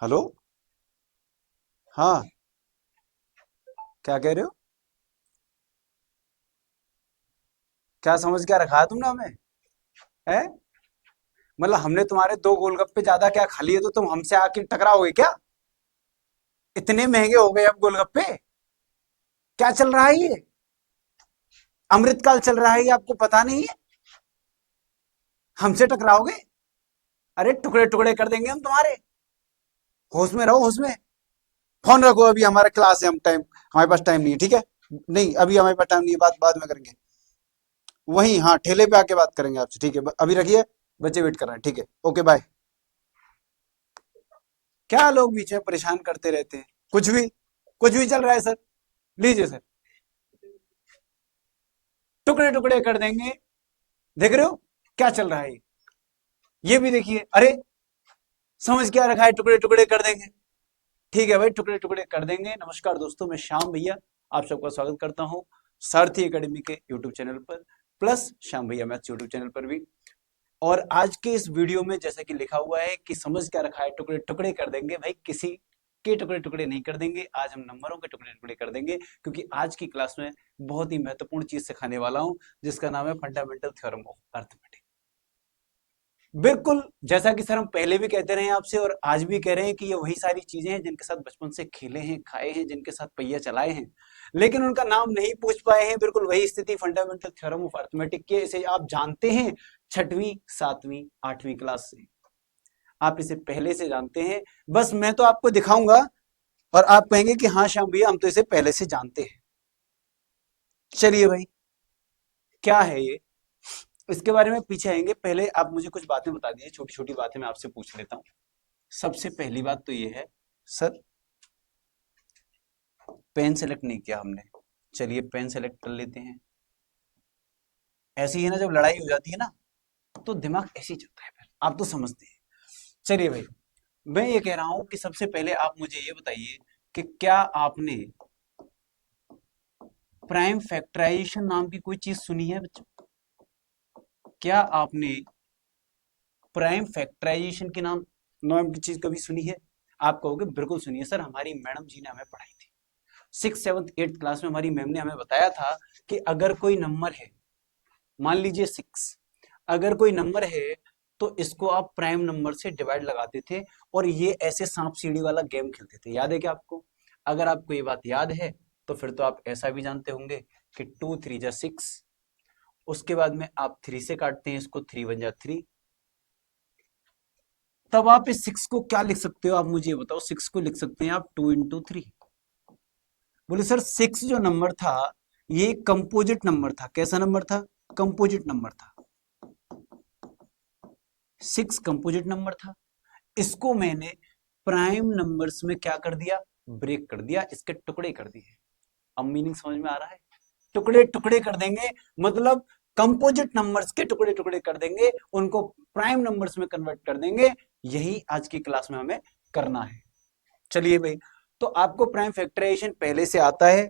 Hello. हाँ। क्या कह रहे हो? क्या समझ क्या रखा है तुमने हमें? है? मतलब हमने तुम्हारे दो गोलगप्पे ज्यादा क्या खा लिए तो तुम हमसे आके टकराओगे क्या? इतने महंगे हो गए अब गोलगप्पे। क्या चल रहा है ये? अमृतकाल चल रहा है ये, आपको पता नहीं है? हमसे टकराओगे? अरे टुकड़े टुकड़े कर देंगे हम तुम्हारे। होश में रहो, होश में। फोन रखो, अभी हमारा क्लास है, हम टाइम हमारे पास टाइम नहीं है, ठीक है? नहीं, अभी हमारे पास टाइम नहीं है, बात बाद में करेंगे। वहीं, हाँ, ठेले पे आके बात करेंगे आपसे, ठीक है? अभी रखिए। बच्चे वेट कर रहे हैं, ठीक है? Okay, bye. क्या लोग बीच में परेशान करते रहते हैं? कुछ भी चल रहा है सर। लीजिए सर। टुकड़े टुकड़े कर देंगे। देख रहे हो क्या चल रहा है ये भी देखिए। अरे, समझ क्या रखा है, टुकड़े टुकड़े कर देंगे। ठीक है भाई, टुकड़े टुकड़े कर देंगे। नमस्कार दोस्तों, मैं श्याम भैया आप सबका स्वागत करता हूँ सारथी एकेडमी के यूट्यूब चैनल पर, प्लस श्याम भैया मैथ्स यूट्यूब चैनल पर भी। और आज के इस वीडियो में जैसा कि लिखा हुआ है कि समझ क्या रखा है, टुकड़े टुकड़े कर देंगे भाई, किसी के टुकड़े टुकड़े नहीं कर देंगे। आज हम नंबरों के टुकड़े टुकड़े कर देंगे, क्योंकि आज की क्लास में बहुत ही महत्वपूर्ण चीज सिखाने वाला हूं, जिसका नाम है फंडामेंटल थ्योरम ऑफ अर्थमेटिक। बिल्कुल, जैसा कि सर हम पहले भी कहते रहे हैं आपसे और आज भी कह रहे हैं कि ये वही सारी चीजें हैं जिनके साथ बचपन से खेले हैं, खाए हैं, जिनके साथ पहिया चलाए हैं, लेकिन उनका नाम नहीं पूछ पाए हैं। बिल्कुल वही स्थिति फंडामेंटल थ्योरम ऑफ अर्थमेटिक की है। इसे आप जानते हैं छठवीं, सातवीं, आठवीं क्लास से। आप इसे पहले से जानते हैं। बस मैं तो आपको दिखाऊंगा और आप कहेंगे कि हाँ श्याम भैया, हम तो इसे पहले से जानते हैं। चलिए भाई, क्या है ये, इसके बारे में पीछे आएंगे। पहले आप मुझे कुछ बातें बता दीजिए, छोटी छोटी बातें मैं आपसे पूछ लेता हूँ। सबसे पहली बात तो ये है सर, पेन सेलेक्ट नहीं किया हमने। चलिए पेन सेलेक्ट कर लेते हैं। ऐसी है ना, जब लड़ाई हो जाती है ना, तो दिमाग ऐसे ही चलता है, फिर आप तो समझते हैं। चलिए भाई, मैं ये कह रहा हूं कि सबसे पहले आप मुझे ये बताइए कि क्या आपने प्राइम फैक्टराइजेशन नाम की कोई चीज सुनी है बच्चों? क्या आपने प्राइम फैक्टराइजेशन के नाम नाम की चीज कभी सुनी है? आप कहोगे बिल्कुल सुनिए सर, हमारी मैडम जी ने हमें पढ़ाई थी। सिक्स सेवन्थ एट्थ क्लास में हमारी मैम ने हमें बताया था कि अगर कोई नंबर है, मान लीजिए सिक्स, अगर कोई नंबर है तो इसको आप प्राइम नंबर से डिवाइड लगाते थे और ये ऐसे सांप सीढ़ी वाला गेम खेलते थे। याद है क्या आपको? अगर आपको ये बात याद है तो फिर तो आप ऐसा भी जानते होंगे कि टू थ्री जा सिक्स, उसके बाद में आप थ्री से काटते हैं इसको, थ्री वन जा थ्री। तब आप इस सिक्स को क्या लिख सकते हो, आप मुझे बताओ। सिक्स को लिख सकते हैं आप टू इंटू थ्री। बोले सर सिक्स जो नंबर था ये कंपोजिट नंबर था। कैसा नंबर था? कंपोजिट नंबर था। सिक्स कंपोजिट नंबर था। इसको मैंने प्राइम नंबर्स में क्या कर दिया? ब्रेक कर दिया, इसके टुकड़े कर दिए। अब मीनिंग समझ में आ रहा है? टुकड़े टुकड़े कर देंगे, मतलब कंपोजिट नंबर्स के टुकड़े टुकड़े कर देंगे, उनको प्राइम नंबर्स में कन्वर्ट कर देंगे। यही आज की क्लास में हमें करना है। चलिए भाई, तो आपको प्राइम फैक्टराइजेशन पहले से आता है।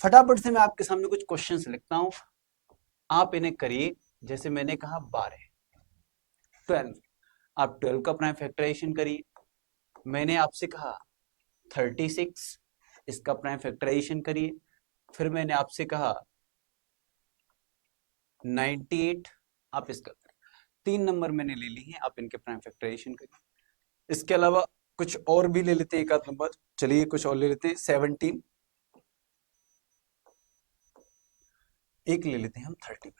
फटाफट से मैं आपके सामने कुछ क्वेश्चंस लिखता हूं, आप इन्हें करिए। जैसे मैंने कहा 12, 12, आप 12 का प्राइम फैक्टराइजेशन करिए। मैंने आपसे कहा 36, इसका प्राइम फैक्टराइजेशन करिए। फिर मैंने आपसे कहा 98, आप इसका करिए। 3 नंबर मैंने ले ली हैं, आप इनके प्राइम फैक्टराइजेशन करिए। इसके अलावा कुछ और भी ले लेते हैं, एक आध नंबर। चलिए कुछ और ले लेते हैं, 17। एक ले लेते हैं हम 31।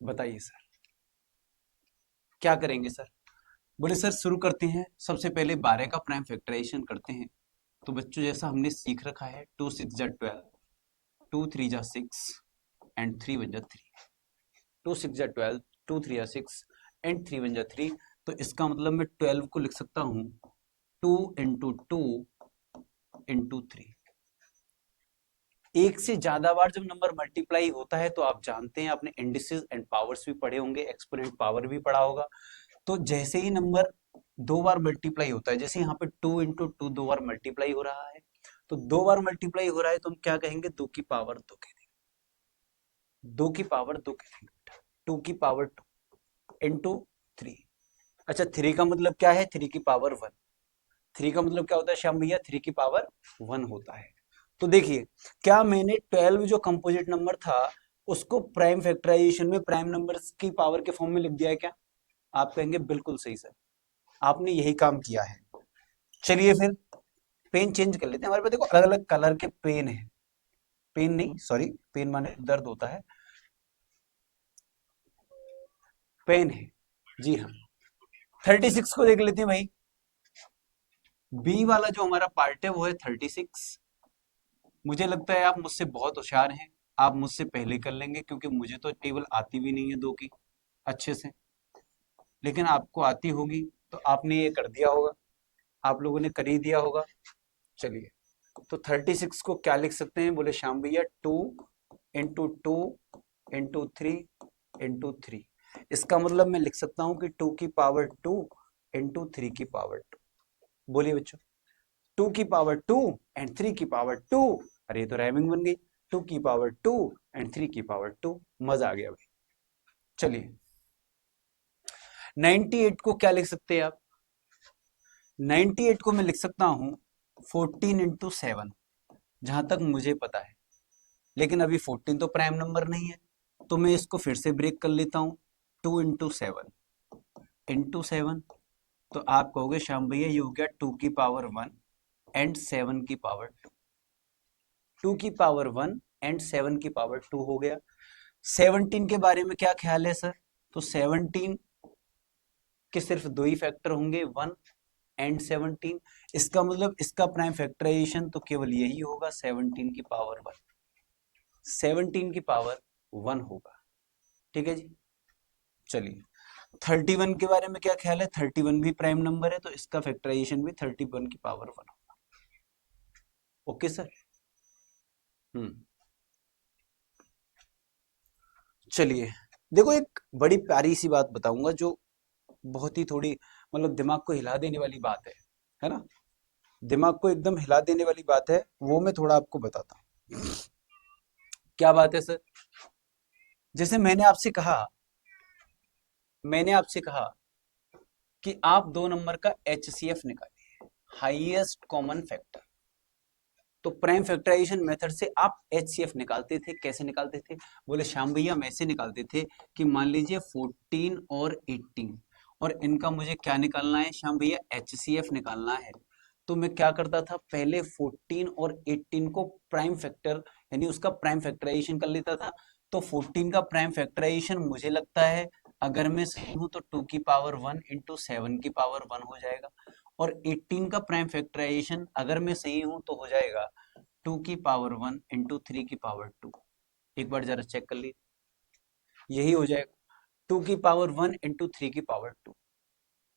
बताइए सर, क्या करेंगे सर? बोले सर शुरू करते हैं, सबसे पहले 12 का प्राइम फैक्टराइजेशन करते हैं। तो बच्चों जैसा हमने सीख रखा है, टू सिक्स जा 12, टू थ्री जा सिक्स, एंड थ्री वन जा थ्री। टू सिक्स जा 12, टू थ्री जा सिक्स, एंड थ्री वन जा थ्री। तो इसका मतलब मैं 12 को लिख सकता हूँ two into two into three. एक से ज्यादा बार जब नंबर मल्टीप्लाई होता है तो आप जानते हैं, आपने इंडिसेस एंड पावर्स भी पढ़े होंगे, एक्सपोनेंट पावर भी पढ़ा होगा। तो जैसे ही नंबर दो बार मल्टीप्लाई होता है, जैसे यहाँ पे टू इंटू टू दो बार मल्टीप्लाई हो रहा है, तो दो बार मल्टीप्लाई हो रहा है तो हम क्या कहेंगे? दो की पावर दो कह देंगे। दो की पावर दो कह देंगे। टू की पावर टू इंटू थ्री। अच्छा, 3 का मतलब क्या है? 3 की पावर 1। 3 का मतलब क्या होता है श्याम भैया? 3 की पावर 1 होता है। तो देखिए, क्या मैंने 12 जो कंपोजिट नंबर था उसको प्राइम फैक्टराइजेशन में प्राइम नंबर्स की पावर के फॉर्म में लिख दिया है क्या? आप कहेंगे बिल्कुल सही सर, आपने यही काम किया है। चलिए फिर पेन चेंज कर लेते हैं। हमारे पास देखो अलग अलग कलर के पेन है। पेन नहीं, सॉरी, पेन माने दर्द होता है, पेन है। जी हाँ, 36 को देख लेते हैं भाई। बी वाला जो हमारा पार्ट है वो है 36। मुझे लगता है आप मुझसे बहुत होशियार हैं, आप मुझसे पहले कर लेंगे, क्योंकि मुझे तो टेबल आती भी नहीं है दो की अच्छे से, लेकिन आपको आती होगी तो आपने ये कर दिया होगा, आप लोगों ने कर ही दिया होगा। चलिए, तो 36 को क्या लिख सकते हैं? बोले श्याम भैया, 2 × 2 × 3 × 3। इसका मतलब मैं लिख सकता हूँ कि 2 की पावर 2 × 3 की पावर 2। बोलिए बच्चों, 2 की पावर 2 एंड 3 की पावर 2। अरे ये तो राइमिंग बन गई। 2 की पावर 2 एंड 3 की पावर 2। मजा आ गया भाई। चलिए, 98 को क्या लिख सकते हैं आप? 98 को मैं लिख सकता हूँ 14 × 7, जहां तक मुझे पता है। लेकिन अभी 14 तो प्राइम नंबर नहीं है, तो मैं इसको फिर से ब्रेक कर लेता हूँ। 2 × 7 तो आप कहोगे श्याम भैया ये हो गया 2 की पावर 1 एंड 7 की पावर 2। 2 की पावर 1 एंड 7 की पावर 2 हो गया। 17 के बारे में क्या ख्याल है सर? तो 17 के सिर्फ दो ही फैक्टर होंगे, 1 एंड 17। इसका मतलब इसका प्राइम फैक्टराइजेशन तो केवल यही होगा, 17 की पावर 1। 17 की पावर 1 होगा। ठीक है जी। चलिए, 31 के बारे में क्या ख्याल है? 31 भी प्राइम नंबर है, तो इसका फैक्टराइजेशन भी 31 की पावर 1 होगा। Okay sir. हम्म। चलिए, देखो एक बड़ी प्यारी सी बात बताऊंगा जो बहुत ही थोड़ी मतलब दिमाग को हिला देने वाली बात है ना? दिमाग को एकदम हिला देने वाली बात है, वो मैं थोड़ा आपको बताता हूँ। क्या बात है सर? जैसे मैंने आपसे कहा कि आप 2 नंबर का HCF निकालिए, हाईएस्ट कॉमन फैक्टर। तो प्राइम फैक्टराइजेशन मेथड से आप HCF निकालते थे। कैसे निकालते थे? बोले श्याम भैया हम ऐसे निकालते थे कि मान लीजिए 14 और 18, और इनका मुझे क्या निकालना है श्याम भैया? HCF निकालना है। तो मैं क्या करता था, पहले 14 और 18 को प्राइम फैक्टर यानी उसका प्राइम फैक्टराइजेशन कर लेता था। तो 14 का प्राइम फैक्टराइजेशन मुझे लगता है, अगर मैं सही हूं तो 2 की पावर 1 इंटू 7 की पावर 1 हो जाएगा। और 18 का प्राइम फैक्टराइजेशन अगर मैं सही हूं तो हो जाएगा 2 की पावर 1 इंटू 3 की पावर 2। एक बार जरा चेक कर लीजिए, यही हो जाएगा 2 की पावर 1 इंटू 3 की पावर 2।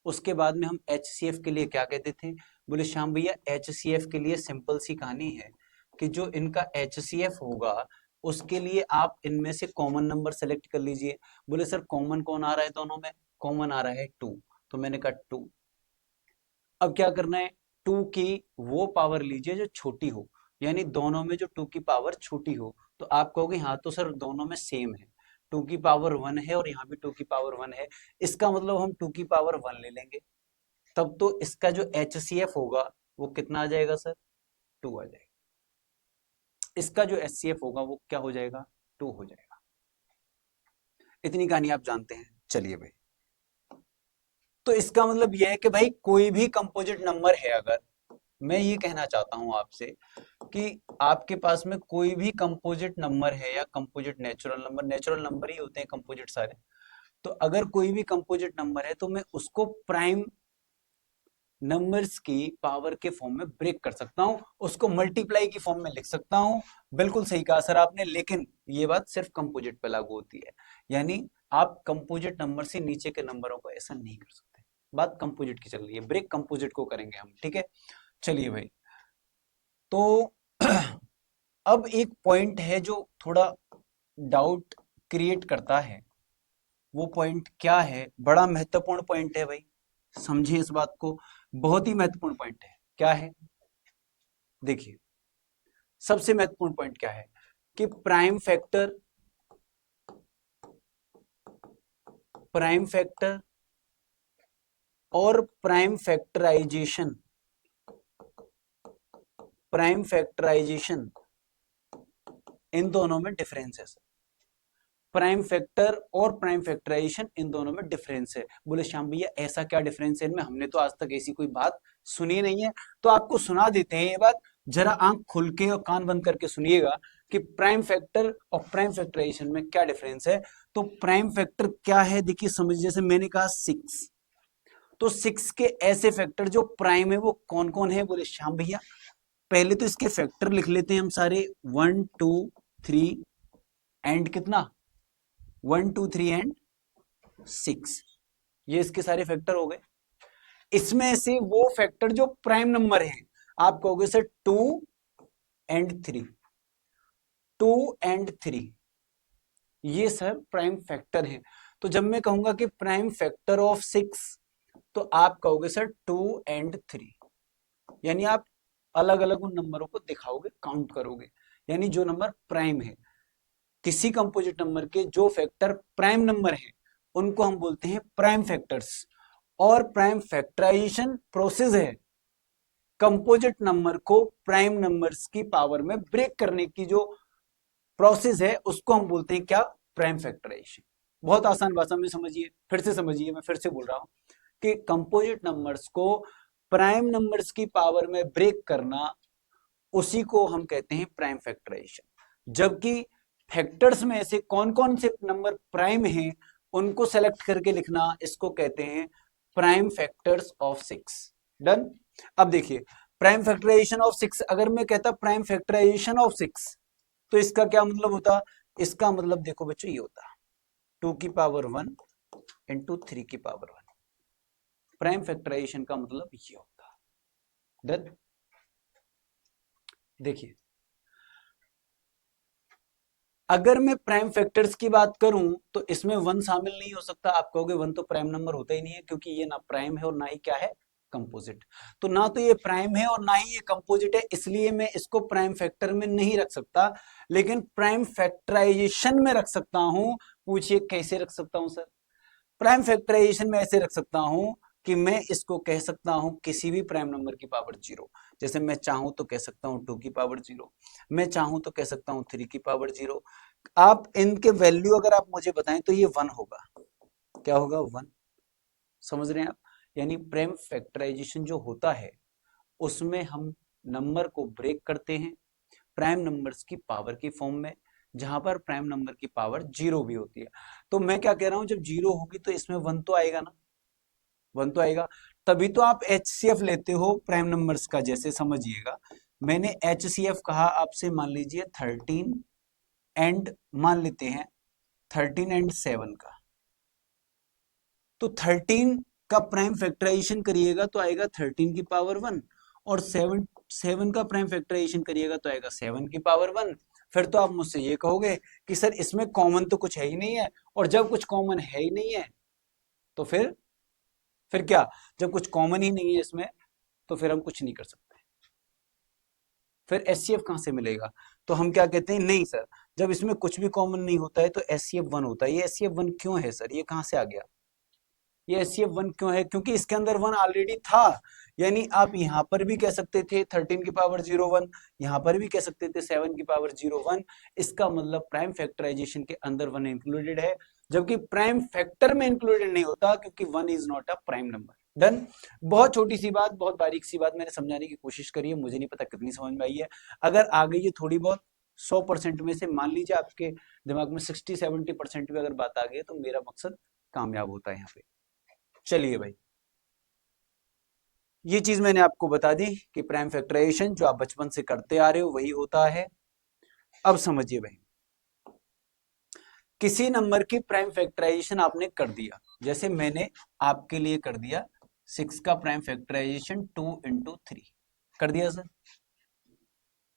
उसके बाद में हम HCF के लिए क्या कहते थे? बोले श्याम भैया HCF के लिए सिंपल सी कहानी है कि जो इनका HCF होगा उसके लिए आप इनमें से कॉमन नंबर सेलेक्ट कर लीजिए। बोले सर कॉमन कौन आ रहा है दोनों में? कॉमन आ रहा है 2। तो मैंने कहा 2। अब क्या करना है, 2 की वो पावर लीजिए जो छोटी हो, यानी दोनों में जो 2 की पावर छोटी हो। तो आप कहोगे हाँ तो सर दोनों में सेम है, 2 की पावर 1 है और यहाँ भी 2 की पावर 1 है, इसका मतलब हम 2 की पावर 1 ले लेंगे। तब तो इसका जो HCF होगा वो कितना आ जाएगा सर? 2 आ जाएगा। इसका जो HCF होगा वो क्या हो जाएगा? 2 हो जाएगा। इतनी कहानी आप जानते हैं। चलिए भाई, तो इसका मतलब यह है कि भाई कोई भी कंपोजिट नंबर है, अगर मैं ये कहना चाहता हूं आपसे कि आपके पास में कोई भी कंपोजिट नंबर है या कंपोजिट नेचुरल नंबर ही होते हैं कंपोजिट सारे, तो अगर कोई भी कंपोजिट नंबर है तो मैं उसको प्राइम नंबर्स की पावर के फॉर्म में ब्रेक कर सकता हूं, उसको मल्टीप्लाई की फॉर्म में लिख सकता हूं। बिल्कुल सही कहा सर आपने, लेकिन ये बात सिर्फ कंपोजिट पे लागू होती है। यानी आप कंपोजिट नंबर से नीचे के नंबरों को ऐसा नहीं कर सकते। बात कंपोजिट की चल रही है, ब्रेक कंपोजिट को करेंगे हम, ठीक है? चलिए भाई, तो अब एक पॉइंट है जो थोड़ा डाउट क्रिएट करता है। वो पॉइंट क्या है? बड़ा महत्वपूर्ण पॉइंट है भाई, समझिए इस बात को, बहुत ही महत्वपूर्ण पॉइंट है। क्या है? देखिए, सबसे महत्वपूर्ण पॉइंट क्या है कि प्राइम फैक्टर और प्राइम फैक्टराइजेशन, प्राइम फैक्टराइजेशन इन दोनों में डिफरेंस है। प्राइम फैक्टर और प्राइम फैक्टराइजेशन इन दोनों में डिफरेंस है। बोले श्याम भैया ऐसा क्या डिफरेंस है इनमें, हमने तो आज तक ऐसी कोई बात सुनी नहीं है। तो आपको सुना देते हैं ये बात, जरा आंख खुल के और कान बंद करके सुनिएगा कि प्राइम फैक्टर और प्राइम फैक्टराइजेशन में क्या डिफरेंस है। तो प्राइम फैक्टर क्या है देखिए समझिए, जैसे मैंने कहा 6, तो 6 के ऐसे फैक्टर जो प्राइम है वो कौन कौन है। बोले श्याम भैया पहले तो इसके फैक्टर लिख लेते हैं हम सारे, 1 2 3 एंड कितना, 1 2 3 एंड 6, ये इसके सारे फैक्टर हो गए। इसमें से वो फैक्टर जो प्राइम नंबर है, आप कहोगे सर 2 एंड 3, 2 एंड 3 ये सर प्राइम फैक्टर है। तो जब मैं कहूंगा कि प्राइम फैक्टर ऑफ 6, तो आप कहोगे सर 2 एंड 3, यानी आप अलग अलग उन नंबरों को दिखाओगे, काउंट करोगे, यानी जो नंबर प्राइम है, किसी कंपोजिट नंबर के जो फैक्टर प्राइम नंबर है उनको हम बोलते हैं प्राइम फैक्टर्स। और प्राइम फैक्टराइजेशन प्रोसेस है कंपोजिट नंबर को प्राइम नंबर्स की पावर में ब्रेक करने की जो प्रोसेस है उसको हम बोलते हैं क्या, प्राइम फैक्टराइजेशन। बहुत आसान भाषा में समझिए, फिर से समझिए, मैं फिर से बोल रहा हूं कि कंपोजिट नंबर्स को प्राइम नंबर्स की पावर में ब्रेक करना, उसी को हम कहते हैं प्राइम फैक्टराइजेशन। जबकि फैक्टर्स में ऐसे कौन कौन से नंबर प्राइम हैं उनको सेलेक्ट करके लिखना, इसको कहते हैं प्राइम फैक्टर्स ऑफ 6। डन। अब देखिए प्राइम फैक्टराइजेशन ऑफ 6, अगर मैं कहता प्राइम फैक्टराइजेशन ऑफ 6 तो इसका क्या मतलब होता, इसका मतलब देखो बच्चों ये होता 2 की पावर 1 इंटू 3 की पावर 1, प्राइम फैक्टराइजेशन का मतलब ये होता। डन। देखिए अगर मैं प्राइम फैक्टर्स की बात करूं तो इसमें 1 शामिल नहीं हो सकता। आप कहोगे 1 तो प्राइम नंबर होता ही नहीं है, क्योंकि ये ना प्राइम है और ना ही क्या है, कंपोजिट। तो ना तो ये प्राइम है और ना ही ये कंपोजिट है, इसलिए मैं इसको प्राइम फैक्टर में नहीं रख सकता, लेकिन प्राइम फैक्टराइजेशन में रख सकता हूं। पूछिए कैसे रख सकता हूं सर। प्राइम फैक्टराइजेशन में ऐसे रख सकता हूं कि मैं इसको कह सकता हूं किसी भी प्राइम नंबर की पावर 0। जैसे मैं चाहूं तो कह सकता हूं 2 की पावर 0, मैं चाहूं तो कह सकता हूं 3 की पावर 0। आप इनके वैल्यू अगर आप मुझे बताएं तो ये 1 होगा। क्या होगा, 1। समझ रहे हैं आप। यानी प्राइम फैक्टराइजेशन जो होता है उसमें हम नंबर को ब्रेक करते हैं प्राइम नंबर्स की पावर की फॉर्म में, जहां पर प्राइम नंबर की पावर 0 भी होती है। तो मैं क्या कह रहा हूं, जब 0 होगी तो इसमें 1 तो आएगा ना, 1 तो आएगा। तभी तो आप HCF लेते हो प्राइम नंबर्स का। जैसे समझिएगा मैंने HCF कहा आपसे, मान लीजिए 13 एंड मान लेते हैं 13 एंड 7 का, तो 13 का प्राइम फैक्टराइजेशन करिएगा तो आएगा 13 की पावर 1, और 7 का प्राइम फैक्टराइजेशन करिएगा तो आएगा 7 की पावर 1। फिर तो आप मुझसे ये कहोगे कि सर इसमें कॉमन तो कुछ है ही नहीं है, और जब कुछ कॉमन है ही नहीं है तो फिर क्या, जब कुछ कॉमन ही नहीं है इसमें तो फिर हम कुछ नहीं कर सकते। फिर HCF कहां से मिलेगा। तो हम क्या कहते हैं, नहीं सर जब इसमें कुछ भी कॉमन नहीं होता है तो HCF 1 होता है। ये HCF 1 क्यों है सर, ये कहां से आ गया, ये HCF 1 क्यों है, क्योंकि इसके अंदर 1 ऑलरेडी था। यानी आप यहां पर भी कह सकते थे 13 की पावर 0 1, यहां पर भी कह सकते थे 7 की पावर 0 1। इसका मतलब प्राइम फैक्टराइजेशन के अंदर 1 इंक्लूडेड है, जबकि प्राइम फैक्टर में इंक्लूडेड नहीं होता, क्योंकि 1 is not a prime number. Done. बहुत छोटी सी बात, बहुत बारीक सी बात मैंने समझाने की कोशिश करी है, मुझे नहीं पता कितनी समझ में आई है। अगर आ गई है थोड़ी बहुत 100% में से, मान लीजिए आपके दिमाग में 60-70% भी अगर बात आ गई है, तो मेरा मकसद कामयाब होता है यहाँ पे। चलिए भाई, ये चीज मैंने आपको बता दी कि प्राइम फैक्टराइजेशन जो आप बचपन से करते आ रहे हो वही होता है। अब समझिए भाई, किसी नंबर की प्राइम फैक्टराइजेशन आपने कर दिया, जैसे मैंने आपके लिए कर दिया 6 का प्राइम फैक्टराइजेशन 2 इंटू 3 कर दिया सर।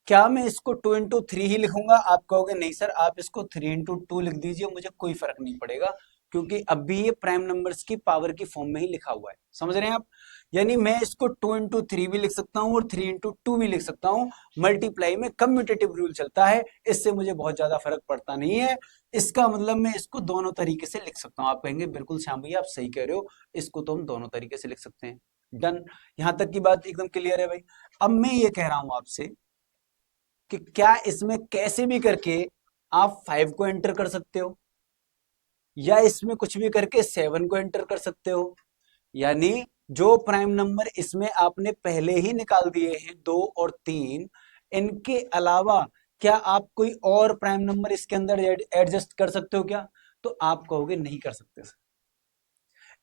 क्या मैं इसको 2 इंटू 3 ही लिखूंगा, आप कहोगे नहीं सर आप इसको 3 इंटू 2 लिख दीजिए, मुझे कोई फर्क नहीं पड़ेगा, क्योंकि अभी ये प्राइम नंबर्स की पावर की फॉर्म में ही लिखा हुआ है। समझ रहे हैं आप। यानी मैं इसको 2 इंटू 3 भी लिख सकता हूं और 3 इंटू 2 भी लिख सकता हूं। मल्टीप्लाई में कम्यूटेटिव रूल चलता है, इससे मुझे बहुत ज्यादा फर्क पड़ता नहीं है। इसका मतलब मैं इसको दोनों तरीके से लिख सकता हूं। आप कहेंगे बिल्कुल श्याम भैया आप सही कह रहे हो, इसको तो हम दोनों तरीके से लिख सकते हैं। डन, यहां तक की बात एकदम क्लियर है भाई। अब मैं ये कह रहा हूं आपसे कि क्या इसमें कैसे भी करके आप 5 को एंटर कर सकते हो, या इसमें कुछ भी करके 7 को एंटर कर सकते हो। यानी जो प्राइम नंबर इसमें आपने पहले ही निकाल दिए हैं 2 और 3, इनके अलावा क्या आप कोई और प्राइम नंबर इसके अंदर एडजस्ट कर सकते हो क्या? तो आप कहोगे नहीं कर सकते सर,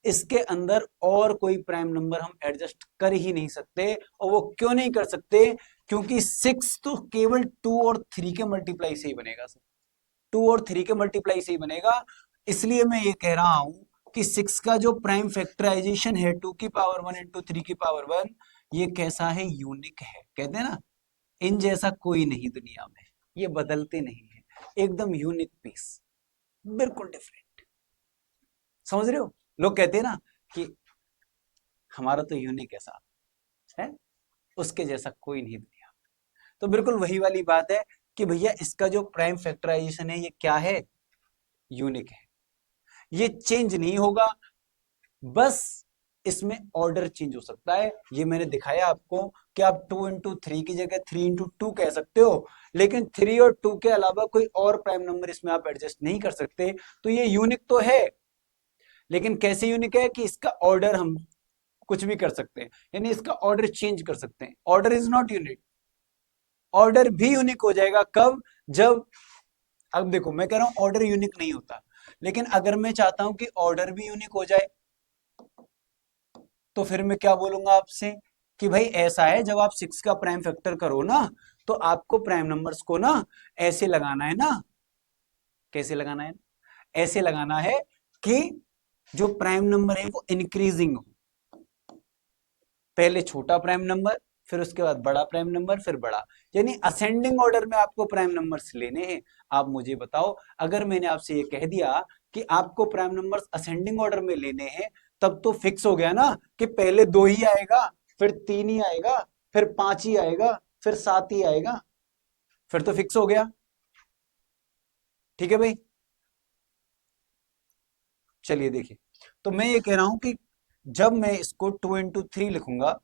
इसके अंदर और कोई प्राइम नंबर हम एडजस्ट कर ही नहीं सकते। और वो क्यों नहीं कर सकते? क्योंकि 6 तो केवल 2 और 3 के मल्टीप्लाई से ही बनेगा सर, 2 और 3 के मल्टीप्लाई से ही बनेगा। इसलिए मैं ये कह रहा हूं कि 6 का जो प्राइम फैक्टराइजेशन है 2 की पावर 1 इंटू 3 की पावर 1, ये कैसा है? यूनिक है। कहते हैं ना, इन जैसा कोई नहीं दुनिया में, ये बदलते नहीं है, एकदम यूनिक पीस, बिल्कुल डिफरेंट। समझ रहे हो? लोग कहते हैं ना कि हमारा तो यूनिक है साहब, है, उसके जैसा कोई नहीं दुनिया में। तो बिल्कुल वही वाली बात है कि भैया इसका जो प्राइम फैक्टराइजेशन है ये क्या है? यूनिक है, ये चेंज नहीं होगा, बस इसमें ऑर्डर चेंज हो सकता है। ये मैंने दिखाया आपको कि आप 2 इंटू 3 की जगह 3 इंटू 2 कह सकते हो, लेकिन 3 और 2 के अलावा कोई और प्राइम नंबर इसमें आप एडजस्ट नहीं कर सकते। तो ये यूनिक तो है, लेकिन कैसे यूनिक है कि इसका ऑर्डर हम कुछ भी कर सकते हैं, यानी इसका ऑर्डर चेंज कर सकते हैं। Order is not unique, order भी यूनिक हो जाएगा कब? जब, अब देखो मैं कह रहा हूं ऑर्डर यूनिक नहीं होता, लेकिन अगर मैं चाहता हूं कि ऑर्डर भी यूनिक हो जाए, तो फिर मैं क्या बोलूंगा आपसे कि भाई ऐसा है, जब आप 6 का प्राइम फैक्टर करो ना, तो आपको प्राइम नंबर्स को ना ऐसे लगाना है ना, कैसे लगाना है? ऐसे लगाना है कि जो प्राइम नंबर है वो इंक्रीजिंग हो, पहले छोटा प्राइम नंबर, फिर उसके बाद बड़ा प्राइम नंबर, फिर बड़ा, यानी असेंडिंग ऑर्डर में आपको प्राइम नंबर्स लेने हैं। आप मुझे बताओ, अगर मैंने आपसे ये कह दिया कि आपको प्राइम नंबर्स असेंडिंग ऑर्डर में लेने हैं, तब तो फिक्स हो गया ना कि पहले 2 ही आएगा, फिर 3 ही आएगा, फिर 5 ही आएगा, फिर 7 ही आएगा, फिर तो फिक्स हो गया। ठीक है भाई, चलिए देखिए, तो मैं ये कह रहा हूं कि जब मैं इसको 2 इंटू 3 लिखूंगा,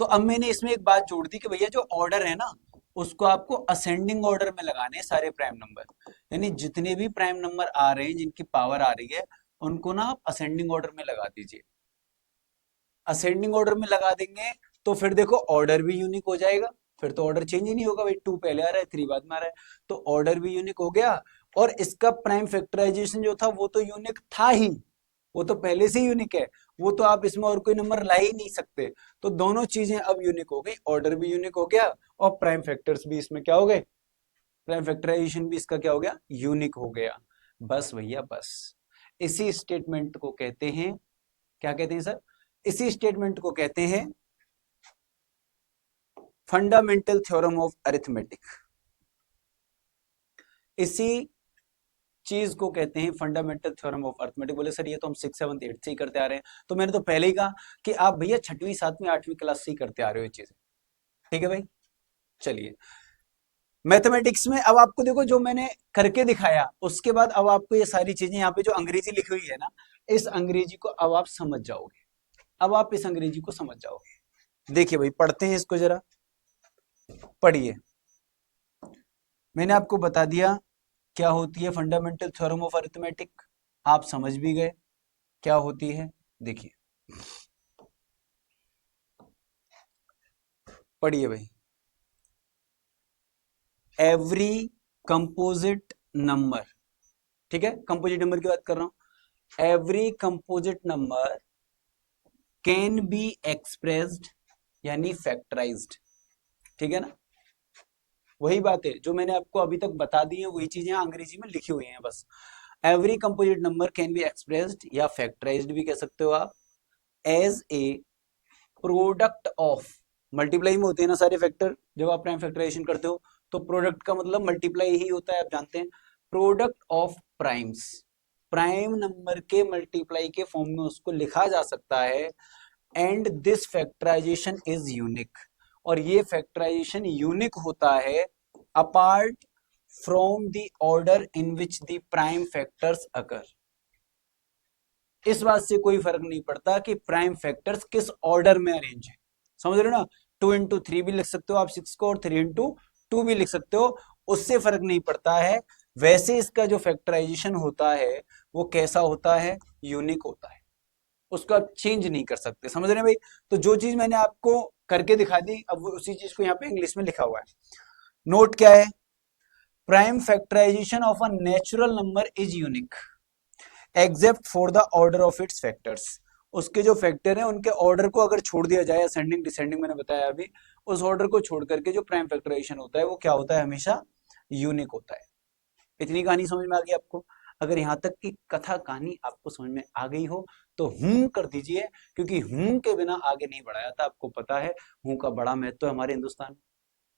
तो अब मैंने इसमें एक बात जोड़ दी कि भैया जो ऑर्डर है ना, उसको आपको असेंडिंग ऑर्डर में लगाने हैं सारे प्राइम नंबर, यानी जितने भी प्राइम नंबर आ रहे हैं जिनकी पावर आ रही है, उनको ना आप असेंडिंग ऑर्डर में लगा दीजिए। असेंडिंग ऑर्डर में लगा देंगे तो फिर देखो ऑर्डर भी यूनिक हो जाएगा, फिर तो ऑर्डर चेंज ही नहीं होगा भाई, 2 पहले आ रहा है 3 बाद में आ रहा है, तो ऑर्डर भी यूनिक हो गया। और इसका प्राइम फैक्टराइजेशन जो था वो तो यूनिक था ही, वो तो पहले से यूनिक है, वो तो आप इसमें और कोई नंबर ला ही नहीं सकते। तो दोनों चीजें अब यूनिक हो गई, ऑर्डर भी यूनिक हो गया और प्राइम फैक्टर्स भी इसमें क्या हो गए, प्राइम फैक्टराइजेशन भी इसका क्या हो गया, यूनिक हो गया। बस भैया बस, इसी स्टेटमेंट को कहते हैं, क्या कहते हैं सर? इसी स्टेटमेंट को कहते हैं फंडामेंटल थ्योरम ऑफ अरिथमेटिक। इसी चीज को कहते हैं फंडामेंटल थ्योरम ऑफ अरिथमेटिक। बोले सर ये तो हम 6, 7, 8 से ही करते आ रहे हैं, तो मैंने तो पहले ही कहा कि आप भैया 6वीं 7वीं 8वीं क्लास से ही करते आ रहे हो ये चीजें। ठीक है भाई, चलिए मैथमेटिक्स में अब आपको देखो जो मैंने करके दिखाया, उसके बाद अब आपको ये सारी चीजें यहाँ पे जो अंग्रेजी लिखी हुई है ना, इस अंग्रेजी को अब आप समझ जाओगे, अब आप इस अंग्रेजी को समझ जाओगे। देखिए भाई पढ़ते हैं इसको जरा, पढ़िए। मैंने आपको बता दिया क्या होती है फंडामेंटल थ्योरम ऑफ अरिथमेटिक, आप समझ भी गए क्या होती है। देखिए पढ़िए भाई, एवरी कंपोजिट नंबर, ठीक है, कंपोजिट नंबर की बात कर रहा हूं, every composite number can be expressed यानी फैक्टराइज्ड। ठीक है ना, वही बात है जो मैंने आपको अभी तक बता दी है, वही चीजें अंग्रेजी में लिखी हुई हैं बस। Every composite number can be expressed या फैक्टराइज्ड भी कह सकते हो आप, as a product of, multiply में होते हैं ना सारे फैक्टर, जब आप प्राइम फैक्टराइजेशन करते हो तो प्रोडक्ट का मतलब मल्टीप्लाई ही होता है, आप जानते हैं। Product of primes, prime number के मल्टीप्लाई के फॉर्म में उसको लिखा जा सकता है। And this factorisation is unique, और ये फैक्टराइजेशन यूनिक होता है apart from the order in which the prime factors occur. इस बात से कोई फर्क नहीं पड़ता कि प्राइम फैक्टर्स किस ऑर्डर में अरेंज है, समझ रहे हो ना। 2 into 3 भी लिख सकते हो आप 6 को, और 3 into 2 भी लिख सकते हो, उससे फर्क नहीं पड़ता है। वैसे इसका जो फैक्टराइजेशन होता है वो कैसा होता है, यूनिक होता है, उसको आप चेंज नहीं कर सकते, समझ रहे हैं भाई। तो जो चीज मैंने आपको करके दिखा दी, अब वो उसी चीज को यहाँ पे इंग्लिश में लिखा हुआ है। नोट क्या है, prime factorization of a natural number is unique except for the order of its factors. उसके जो फैक्टर हैं उनके ऑर्डर को अगर छोड़ दिया जाए, असेंडिंग डिसेंडिंग मैंने बताया अभी, उस ऑर्डर को छोड़ करके जो प्राइम फैक्टराइजेशन होता है वो क्या होता है, हमेशा यूनिक होता है। इतनी कहानी समझ में आ गई आपको। अगर यहाँ तक की कथा कहानी आपको समझ में आ गई हो तो हूं कर दीजिए, क्योंकि हूं के बिना आगे नहीं बढ़ाया था, आपको पता है हूं का बड़ा महत्व है हमारे हिंदुस्तान में।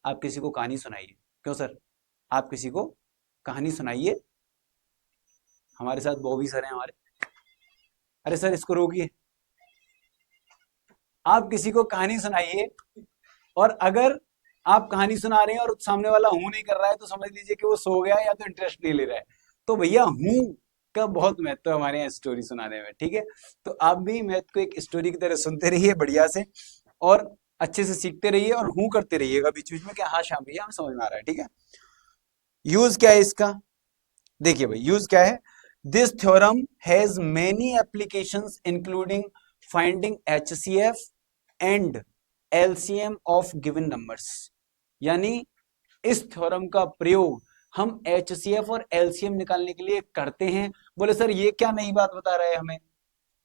आप किसी को कहानी सुनाइए, क्यों सर, आप किसी को कहानी सुनाइए, हमारे साथ बॉबी सर हैं हमारे, अरे सर इसको रोकिए, आप किसी को कहानी सुनाइए, और अगर आप कहानी सुना रहे हैं और सामने वाला हूं नहीं कर रहा है तो समझ लीजिए कि वो सो गया या तो इंटरेस्ट नहीं ले रहा है। तो भैया हूं का बहुत महत्व है हमारे यहाँ स्टोरी सुनाने में, ठीक है। तो आप भी मैथ को एक स्टोरी की तरह सुनते रहिए बढ़िया से, और अच्छे से सीखते रहिए, और हूं करते रहिएगा बीच बीच में कि हाँ श्याम भैया हमें समझ में आ रहा है, ठीक है। यूज क्या है इसका, देखिए भाई यूज क्या है, this theorem has many applications including finding HCF and LCM of given numbers. यानी इस थ्योरम का प्रयोग हम एचसीएफ और एलसीएम निकालने के लिए करते हैं। बोले सर ये क्या नई बात बता रहे हैं हमें,